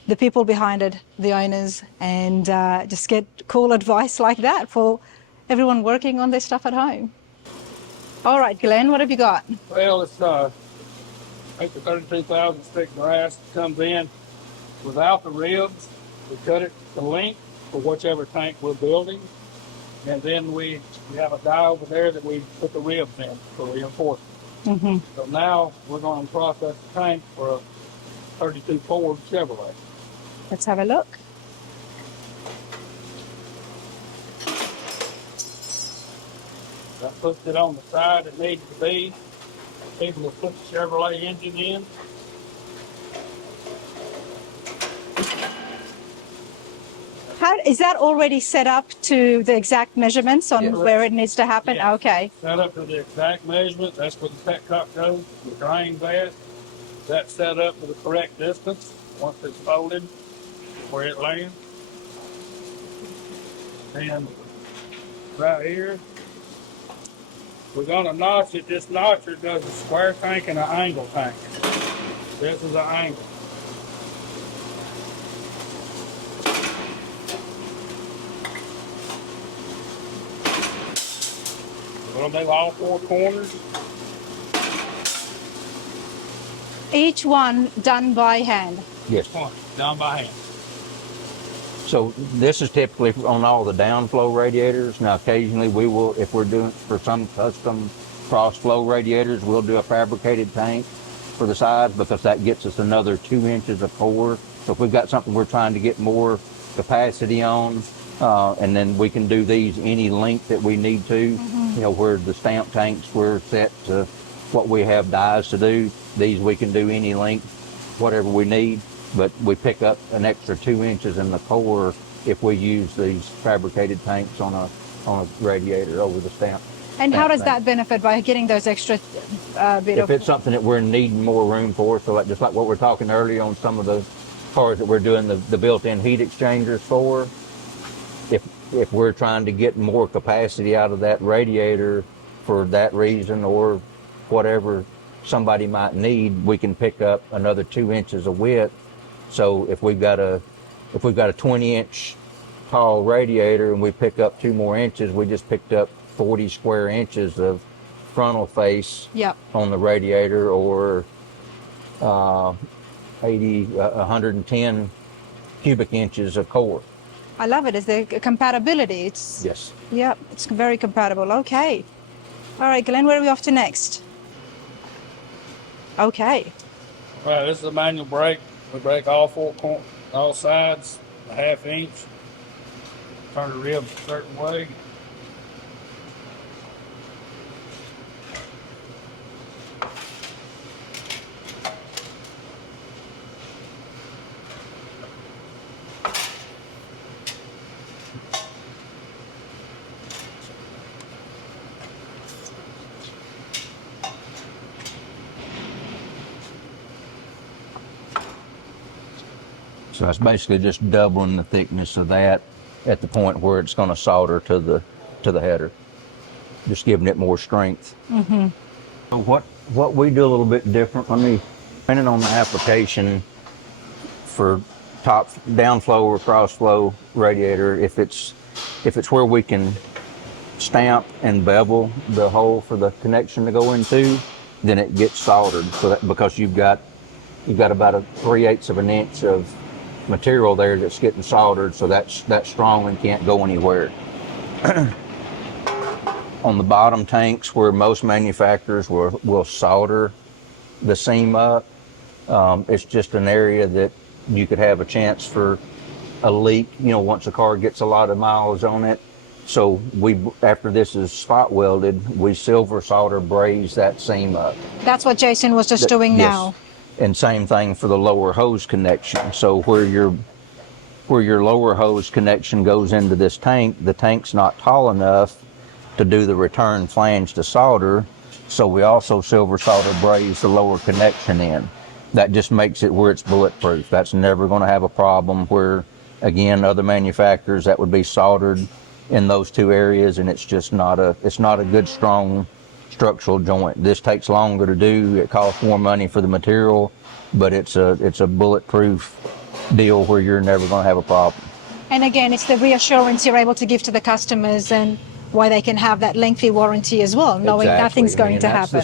the people behind it, the owners, and just get cool advice like that for everyone working on their stuff at home. All right, Glenn, what have you got? Well, it's take the 32,000 stick brass that comes in without the ribs. We cut it to length for whichever tank we're building, and then we have a die over there that we put the ribs in for reinforcement. So now we're going to process the tank for a 32 Ford Chevrolet. Let's have a look. That puts it on the side it needs to be. People will put the Chevrolet engine in. How, is that already set up to the exact measurements on where it needs to happen? Yeah. Okay. Set up to the exact measurement. That's where the petcock goes. The drain that. That's set up to the correct distance once it's folded where it lands. And right here, we're going to notch it. This notcher does a square tank and an angle tank. This is an angle. We're going to do all four corners. Each one done by hand? yes. Done by hand. So this is typically on all the downflow radiators. Now, occasionally we will, if we're doing for some custom cross-flow radiators, we'll do a fabricated tank for the sides because that gets us another 2 inches of core. So if we've got something we're trying to get more capacity on, and then we can do these any length that we need to. You know, where the stamp tanks were set to what we have dies to do. These we can do any length, whatever we need. But we pick up an extra 2 inches in the core if we use these fabricated tanks on a radiator over the stamp. And how does that benefit by getting those extra If it's something that we're needing more room for, so like, just like what we're talking earlier on some of the cars that we're doing the built-in heat exchangers for, if we're trying to get more capacity out of that radiator for that reason or whatever somebody might need, we can pick up another 2 inches of width. So if we've got a 20-inch tall radiator and we pick up 2 more inches, we just picked up 40 square inches of frontal face on the radiator, or 110 cubic inches of core. I love it. Is the compatibility? It's it's very compatible. Okay. All right, Glenn, where are we off to next? Okay. Right, this is a manual brake. We brake all all sides, a 1/2 inch. Turn the ribs a certain way. So that's basically just doubling the thickness of that at the point where it's going to solder to the header, just giving it more strength. Mm-hmm. So what we do a little bit different, depending on the application, for top downflow or cross flow radiator, if it's where we can stamp and bevel the hole for the connection to go into, then it gets soldered. So that, because you've got about a 3/8 of an inch of material there that's getting soldered, so that's strong and can't go anywhere. On the bottom tanks, where most manufacturers will solder the seam up, it's just an area that you could have a chance for a leak, once a car gets a lot of miles on it. So after this is spot welded, we silver solder braze that seam up. That's what Jason was just doing Yes. now. And same thing for the lower hose connection. So where your lower hose connection goes into this tank, the tank's not tall enough to do the return flange to solder. So we also silver solder braze the lower connection in. That just makes it where it's bulletproof. That's never going to have a problem where, again, other manufacturers that would be soldered in those two areas, and it's just not a good, strong structural joint. This takes longer to do. It costs more money for the material, but it's a bulletproof deal where you're never going to have a problem. And again, it's the reassurance you're able to give to the customers and why they can have that lengthy warranty as well, knowing nothing's going to happen.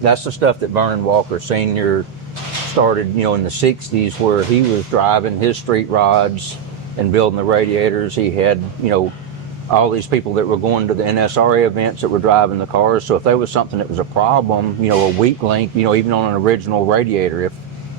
That's the stuff that Vernon Walker Sr. started, in the 60s, where he was driving his street rods and building the radiators. He had, all these people that were going to the NSRA events that were driving the cars. So if there was something that was a problem, a weak link, even on an original radiator,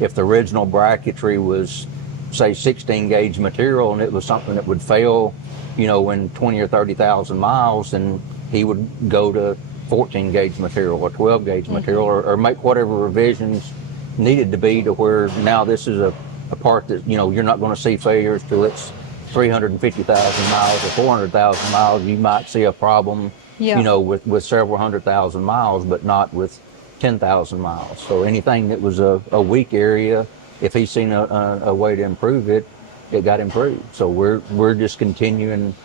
if the original bracketry was, say, 16 gauge material and it was something that would fail, in 20 or 30,000 miles, then he would go to 14 gauge material or 12 gauge material, or make whatever revisions needed to be to where now this is a part that, you're not going to see failures till it's 350,000 miles or 400,000 miles. You might see a problem, with several 100,000 miles, but not with 10,000 miles. So anything that was a weak area, if he's seen a way to improve it, it got improved. So we're just continuing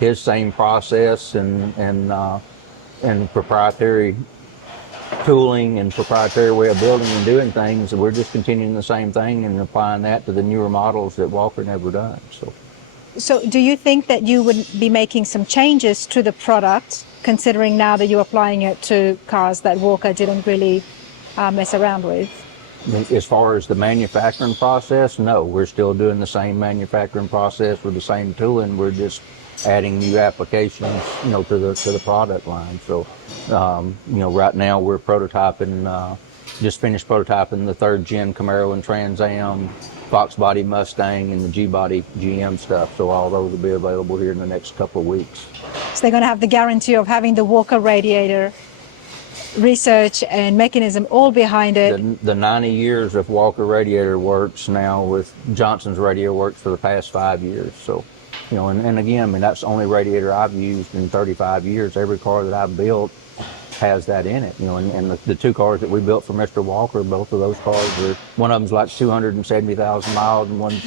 his same process and proprietary tooling and proprietary way of building and doing things. We're just continuing the same thing and applying that to the newer models that Walker never done. So do you think that you would be making some changes to the product, considering now that you're applying it to cars that Walker didn't really mess around with? As far as the manufacturing process, no, we're still doing the same manufacturing process with the same tooling. We're just adding new applications, to the product line. So, right now we're prototyping, just finished prototyping the 3rd gen Camaro and Trans Am, Fox Body Mustang, and the G Body GM stuff. So all those will be available here in the next couple of weeks. So they're going to have the guarantee of having the Walker radiator research and mechanism all behind it. The 90 years of Walker Radiator Works now with Johnson's Radiator Works for the past 5 years. So, and again, that's the only radiator I've used in 35 years. Every car that I've built has that in it, and the 2 cars that we built for Mr. Walker, both of those cars one of them's like 270,000 miles and one's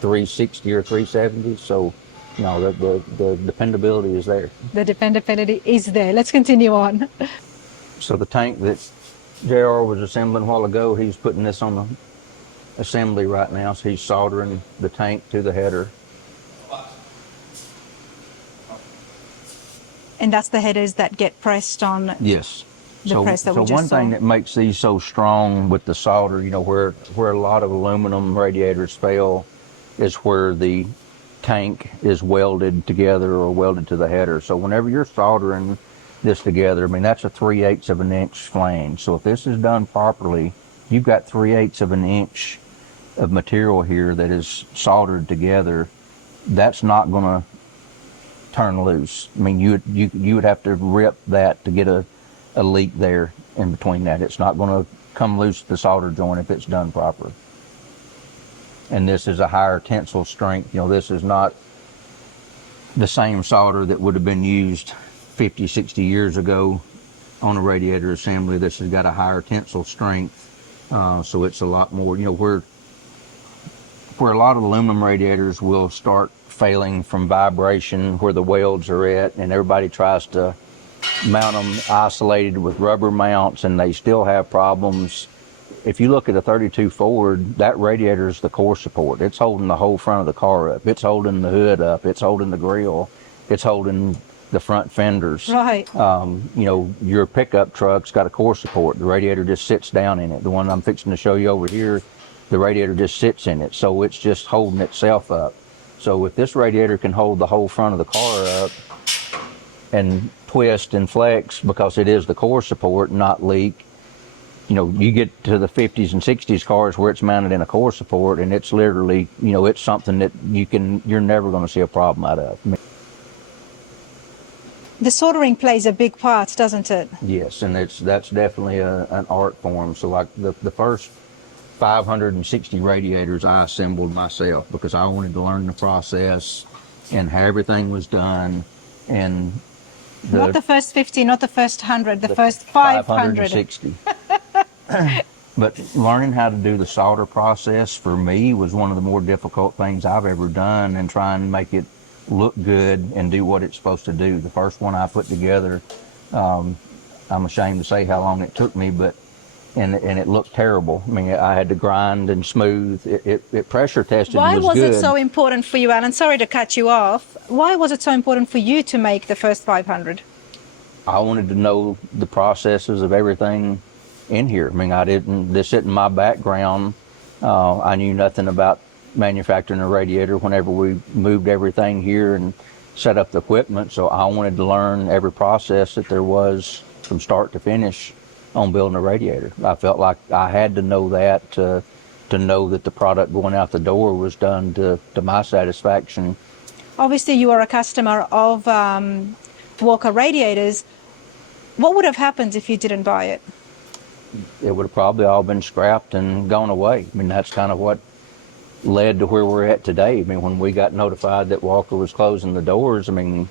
360 or 370. So, the dependability is there. The dependability is there. Let's continue on. So the tank that JR was assembling a while ago, he's putting this on the assembly right now. So he's soldering the tank to the header. And that's the headers that get pressed on. Yes. The press that we just So one saw. thing that makes these so strong with the solder, where a lot of aluminum radiators fail, is where the tank is welded together or welded to the header. So whenever you're soldering this together, that's a 3/8 of an inch flange. So if this is done properly, you've got 3/8 of an inch of material here that is soldered together. That's not going to turn loose. You would have to rip that to get a leak there in between that. It's not going to come loose the solder joint if it's done properly. And this is a higher tensile strength. This is not the same solder that would have been used 50, 60 years ago on a radiator assembly. This has got a higher tensile strength, so it's a lot more, where where a lot of aluminum radiators will start failing from vibration where the welds are at, and everybody tries to mount them isolated with rubber mounts, and they still have problems. If you look at a 32 Ford, that radiator is the core support. It's holding the whole front of the car up. It's holding the hood up. It's holding the grill. It's holding the front fenders. Right. You know, your pickup truck's got a core support. The radiator just sits down in it. The one I'm fixing to show you over here, the radiator just sits in it. So it's just holding itself up. So if this radiator can hold the whole front of the car up and twist and flex because it is the core support, not leak, you know, you get to the 50s and 60s cars where it's mounted in a core support, and it's literally, you know, it's something that you're never going to see a problem out of. The soldering plays a big part, doesn't it? Yes, and that's definitely an art form. So like the first 560 radiators I assembled myself because I wanted to learn the process and how everything was done. And not the first 50, not the first 100, the first 500. 560. But learning how to do the solder process for me was one of the more difficult things I've ever done, and trying to make it look good and do what it's supposed to do. The first one I put together, I'm ashamed to say how long it took me, but and it looked terrible. I mean, I had to grind and smooth. It pressure tested. Why was good. it so important for you, Alan? Sorry to cut you off. Why was it so important for you to make the first 500? I wanted to know the processes of everything in here. I mean, this isn't my background. I knew nothing about manufacturing a radiator whenever we moved everything here and set up the equipment. So I wanted to learn every process that there was from start to finish on building a radiator. I felt like I had to know that to know that the product going out the door was done to my satisfaction. Obviously, you are a customer of Walker Radiators. What would have happened if you didn't buy it? It would have probably all been scrapped and gone away. I mean, that's kind of what led to where we're at today. I mean, when we got notified that Walker was closing the doors, I mean,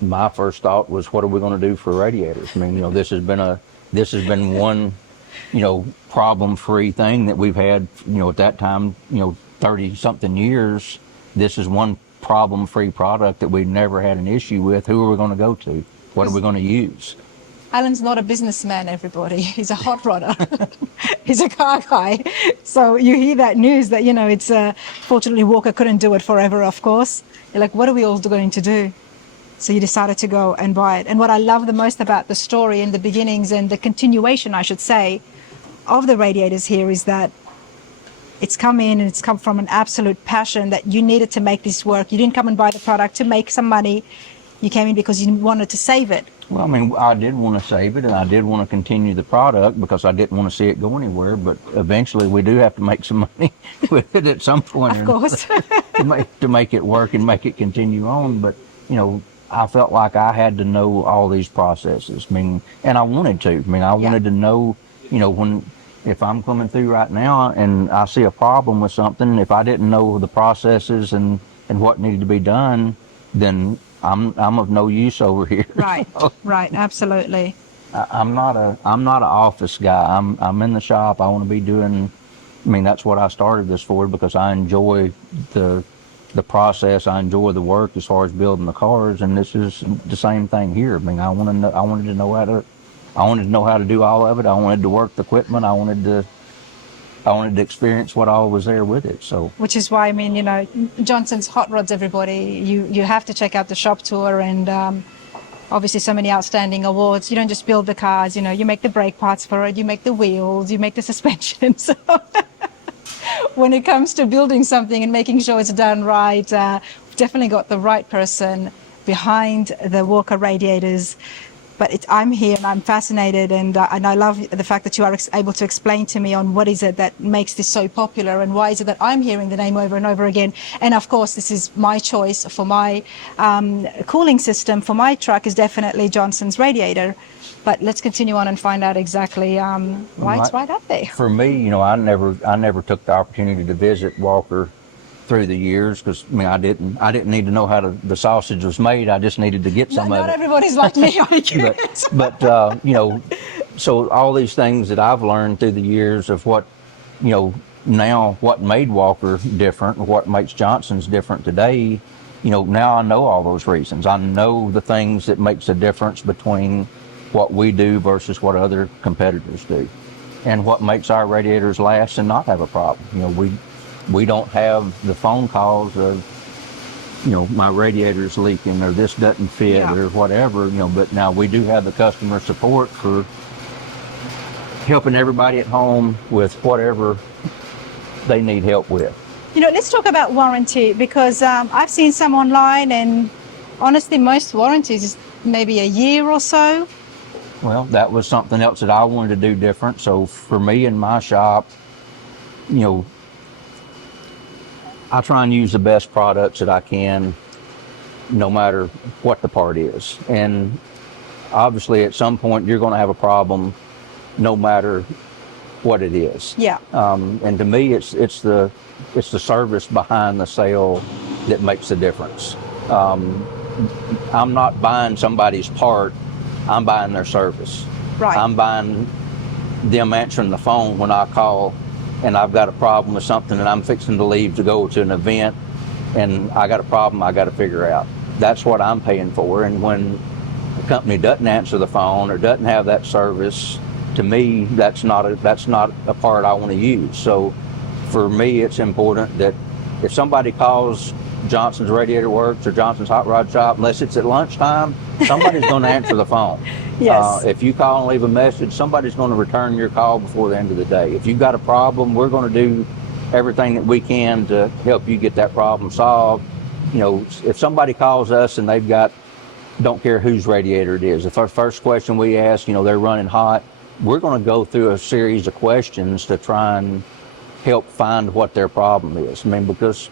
my first thought was, what are we going to do for radiators? I mean, you know, this has been one, you know, problem-free thing that we've had, you know, at that time, you know, 30-something years. This is one problem-free product that we've never had an issue with. Who are we going to go to? What are we going to use? Alan's not a businessman, everybody. He's a hot rodder. He's a car guy. So you hear that news that, you know, it's fortunately Walker couldn't do it forever, of course. You're like, what are we all going to do? So you decided to go and buy it. And what I love the most about the story and the beginnings and the continuation, I should say, of the radiators here is that it's come in and it's come from an absolute passion that you needed to make this work. You didn't come and buy the product to make some money. You came in because you wanted to save it. Well, I mean, I did want to save it, and I did want to continue the product because I didn't want to see it go anywhere. But eventually, we do have to make some money with it at some point. Of course. to make it work and make it continue on. But, you know, I felt like I had to know all these processes. I mean, and I wanted to. I mean, I wanted to know, you know, if I'm coming through right now and I see a problem with something, if I didn't know the processes and what needed to be done, then I'm of no use over here. Right, right, absolutely. I'm not an office guy. I'm in the shop. I want to be doing. I mean, that's what I started this for, because I enjoy the process. I enjoy the work as far as building the cars, and this is the same thing here. I mean, I wanted to know how to do all of it. I wanted to work the equipment. I wanted to experience what all was there with it. So, which is why, I mean, you know, Johnson's Hot Rods, everybody, you have to check out the shop tour, and obviously so many outstanding awards. You don't just build the cars, you know, you make the brake parts for it, you make the wheels, you make the suspension. So when it comes to building something and making sure it's done right, we've definitely got the right person behind the Walker Radiators. But I'm here and I'm fascinated, and I love the fact that you are able to explain to me on what is it that makes this so popular, and why is it that I'm hearing the name over and over again. And of course, this is my choice for my cooling system for my truck is definitely Johnson's radiator. But let's continue on and find out exactly why it's right up there. For me, you know, I never took the opportunity to visit Walker through the years, because I mean, I didn't need to know how the sausage was made. I just needed to get some of it. Not everybody's like me, I guess. but you know, so all these things that I've learned through the years of what, you know, now what made Walker different, what makes Johnson's different today, now I know all those reasons. I know the things that makes a difference between what we do versus what other competitors do, and what makes our radiators last and not have a problem. We don't have the phone calls of, my radiator's leaking or this doesn't fit or whatever, but now we do have the customer support for helping everybody at home with whatever they need help with. Let's talk about warranty, because I've seen some online, and honestly, most warranties is maybe a year or so. Well, that was something else that I wanted to do different. So for me in my shop, I try and use the best products that I can, no matter what the part is. And obviously at some point you're going to have a problem no matter what it is. Yeah. And to me, it's the service behind the sale that makes the difference. I'm not buying somebody's part, I'm buying their service. Right. I'm buying them answering the phone when I call and I've got a problem with something and I'm fixing to leave to go to an event and I got a problem I got to figure out. That's what I'm paying for. And when a company doesn't answer the phone or doesn't have that service, to me, that's not a part I want to use. So for me, it's important that if somebody calls Johnson's Radiator Works or Johnson's Hot Rod Shop, unless it's at lunchtime, somebody's going to answer the phone. Yes. If you call and leave a message, somebody's going to return your call before the end of the day. If you've got a problem, we're going to do everything that we can to help you get that problem solved. If somebody calls us and they've got, don't care whose radiator it is, if our first question we ask, they're running hot, we're going to go through a series of questions to try and help find what their problem is. Because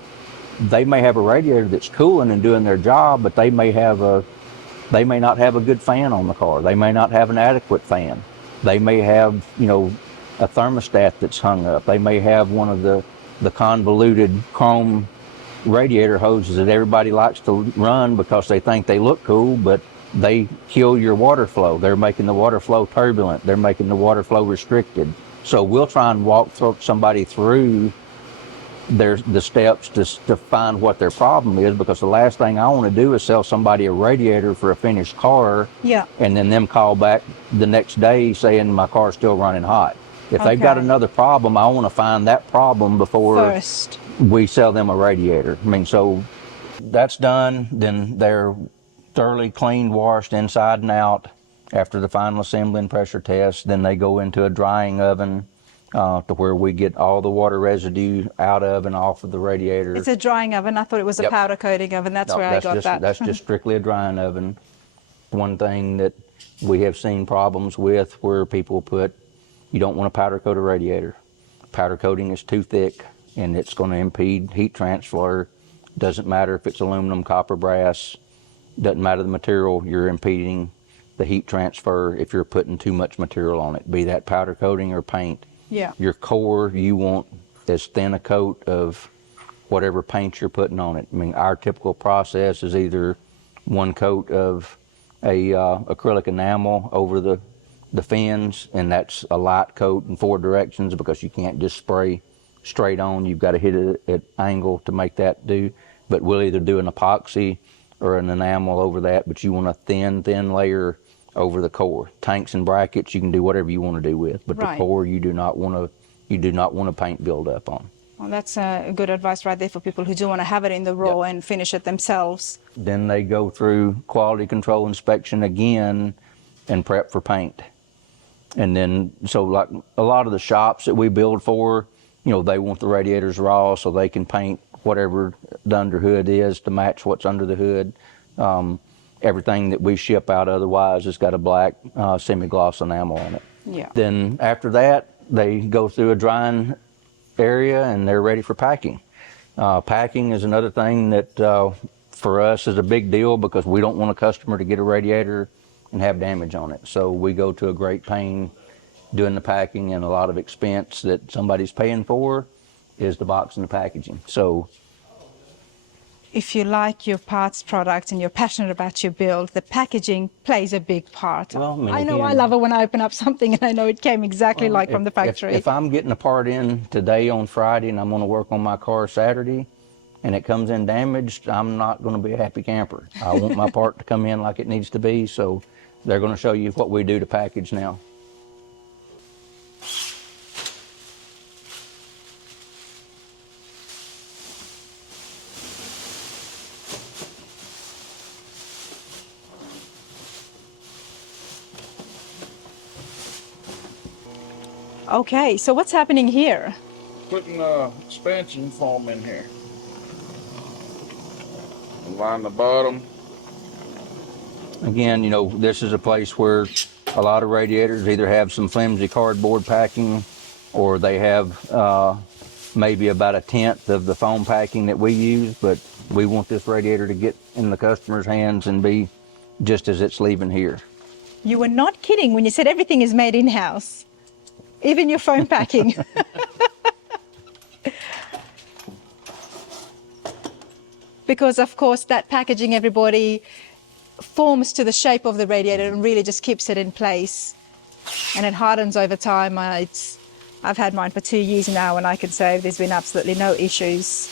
they may have a radiator that's cooling and doing their job, but they may not have a good fan on the car. They may not have an adequate fan. They may have, a thermostat that's hung up. They may have one of the convoluted chrome radiator hoses that everybody likes to run because they think they look cool, but they kill your water flow. They're making the water flow turbulent. They're making the water flow restricted. So we'll try and walk somebody through the steps to find what their problem is, because the last thing I want to do is sell somebody a radiator for a finished car and then them call back the next day saying my car's still running hot. If they've got another problem, I want to find that problem before we sell them a radiator. So that's done. Then they're thoroughly cleaned, washed inside and out after the final assembly and pressure test. Then they go into a drying oven to where we get all the water residue out of and off of the radiator. It's a drying oven. I thought it was a powder coating oven. That's where I got that. That's just strictly a drying oven. One thing that we have seen problems with where people put, you don't want to powder coat a radiator. Powder coating is too thick and it's going to impede heat transfer. Doesn't matter if it's aluminum, copper, brass. Doesn't matter the material, you're impeding the heat transfer if you're putting too much material on it, be that powder coating or paint. Yeah. Your core, you want as thin a coat of whatever paint you're putting on it. Our typical process is either one coat of a acrylic enamel over the fins, and that's a light coat in 4 directions because you can't just spray straight on. You've got to hit it at angle to make that do. But we'll either do an epoxy or an enamel over that, but you want a thin layer over the core. Tanks and brackets, you can do whatever you want to do with, but the core you do not want to paint build up on. Well, that's good advice right there for people who do want to have it in the raw and finish it themselves. Then they go through quality control inspection again and prep for paint. And then, so like a lot of the shops that we build for, they want the radiators raw so they can paint whatever the underhood is to match what's under the hood. Everything that we ship out otherwise has got a black semi-gloss enamel on it. Yeah. Then after that, they go through a drying area and they're ready for packing. Packing is another thing that for us is a big deal because we don't want a customer to get a radiator and have damage on it. So we go to a great pain doing the packing, and a lot of expense that somebody's paying for is the box and the packaging. So if you like your parts product and you're passionate about your build, the packaging plays a big part. Well, I know I again, love it when I open up something and I know it came exactly like from the factory. If I'm getting a part in today on Friday and I'm going to work on my car Saturday and it comes in damaged, I'm not going to be a happy camper. I want my part to come in like it needs to be, so they're going to show you what we do to package now. Okay, so what's happening here? Putting expansion foam in here. Line the bottom. Again, you know, this is a place where a lot of radiators either have some flimsy cardboard packing or they have maybe about 1/10 of the foam packing that we use, but we want this radiator to get in the customer's hands and be just as it's leaving here. You were not kidding when you said everything is made in-house, even your foam packing. Because, of course, that packaging, everybody, forms to the shape of the radiator and really just keeps it in place. And it hardens over time. I've had mine for 2 years now, and I can say there's been absolutely no issues.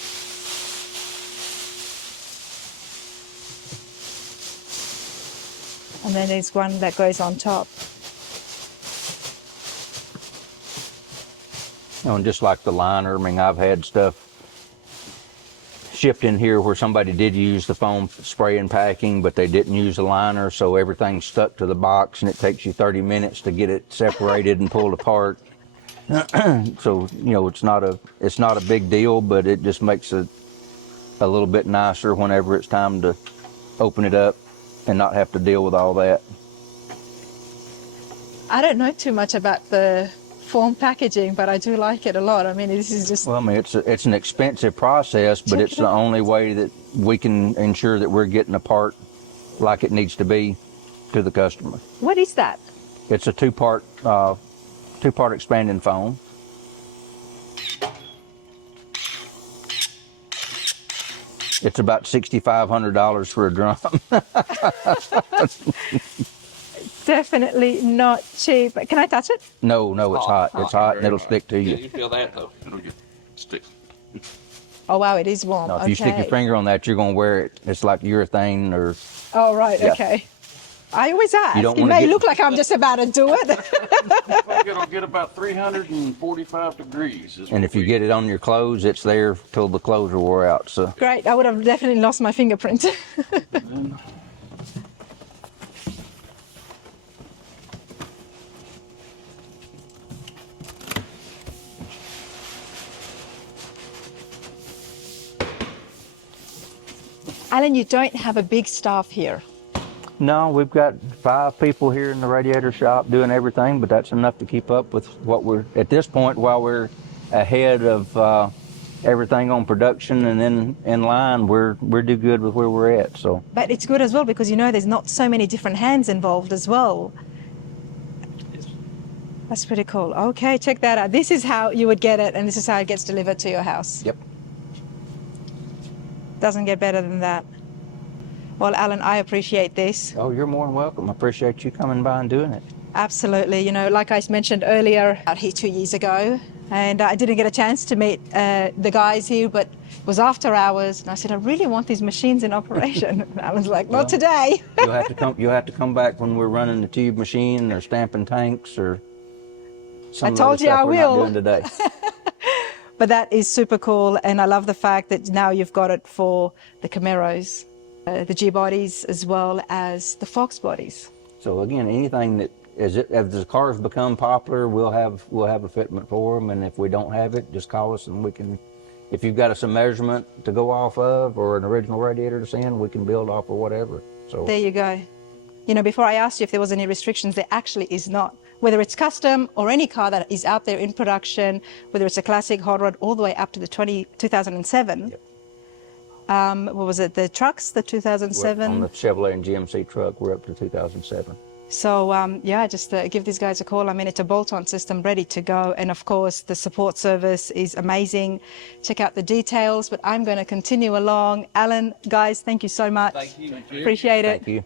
And then there's one that goes on top. You know, and just like the liner, I mean, I've had stuff shipped in here where somebody did use the foam spray and packing, but they didn't use the liner, so everything's stuck to the box, and it takes you 30 minutes to get it separated and pulled apart. So, you know, it's not a big deal, but it just makes it a little bit nicer whenever it's time to open it up and not have to deal with all that. I don't know too much about the foam packaging, but I do like it a lot. I mean, this is just... Well, I mean, it's an expensive process, but it's the only way that we can ensure that we're getting a part like it needs to be to the customer. What is that? It's a two-part expanding foam. It's about $6,500 for a drum. Definitely not cheap. Can I touch it? No, it's hot. It's hot and it'll stick to Yeah, you. you feel that though. It'll get stick. Oh wow, it is warm. No, if you stick your finger on that, you're going to wear it. It's like urethane or... Oh right, Yeah. okay. I always ask. You don't It wanna may get- look like I'm just about to do it. I think it'll get about 345 degrees. And if you get it on your clothes, it's there till the clothes are wore out. So Great, I would have definitely lost my fingerprint. Alan, you don't have a big staff here. no, we've got 5 people here in the radiator shop doing everything, but that's enough to keep up with what we're at this point while we're ahead of everything on production and then in line. We're do good with where we're at. So But it's good as well because you know there's not so many different hands involved as well. That's pretty cool. Okay, check that out. This is how you would get it, and this is how it gets delivered to your house. yep. Doesn't get better than that. Well, Alan, I appreciate this. Oh, you're more than welcome. I appreciate you coming by and doing it. Absolutely. You know, like I mentioned earlier, out here 2 years ago, and I didn't get a chance to meet the guys here, but it was after hours, and I said, I really want these machines in operation. And Alan's like, not today. You'll have to come. You'll have to come back when we're running the tube machine or stamping tanks or some I told other you stuff I we're will. not doing today. But that is super cool, and I love the fact that now you've got it for the Camaros, the G bodies, as well as the Fox bodies. So again, anything that as the cars become popular, we'll have a fitment for them, and if we don't have it, just call us and we can. If you've got some measurement to go off of or an original radiator to send, we can build off or whatever. So There you go. You know, before I asked you if there was any restrictions, there actually is not. Whether it's custom or any car that is out there in production, whether it's a classic hot rod all the way up to the 2007. Yep. What was it? The trucks, the 2007? on the Chevrolet and GMC truck, we're up to 2007. So yeah, just give these guys a call. I mean, it's a bolt-on system ready to go. And of course, the support service is amazing. Check out the details, but I'm going to continue along. Alan, guys, thank you so much. Thank you. Appreciate it. Thank you.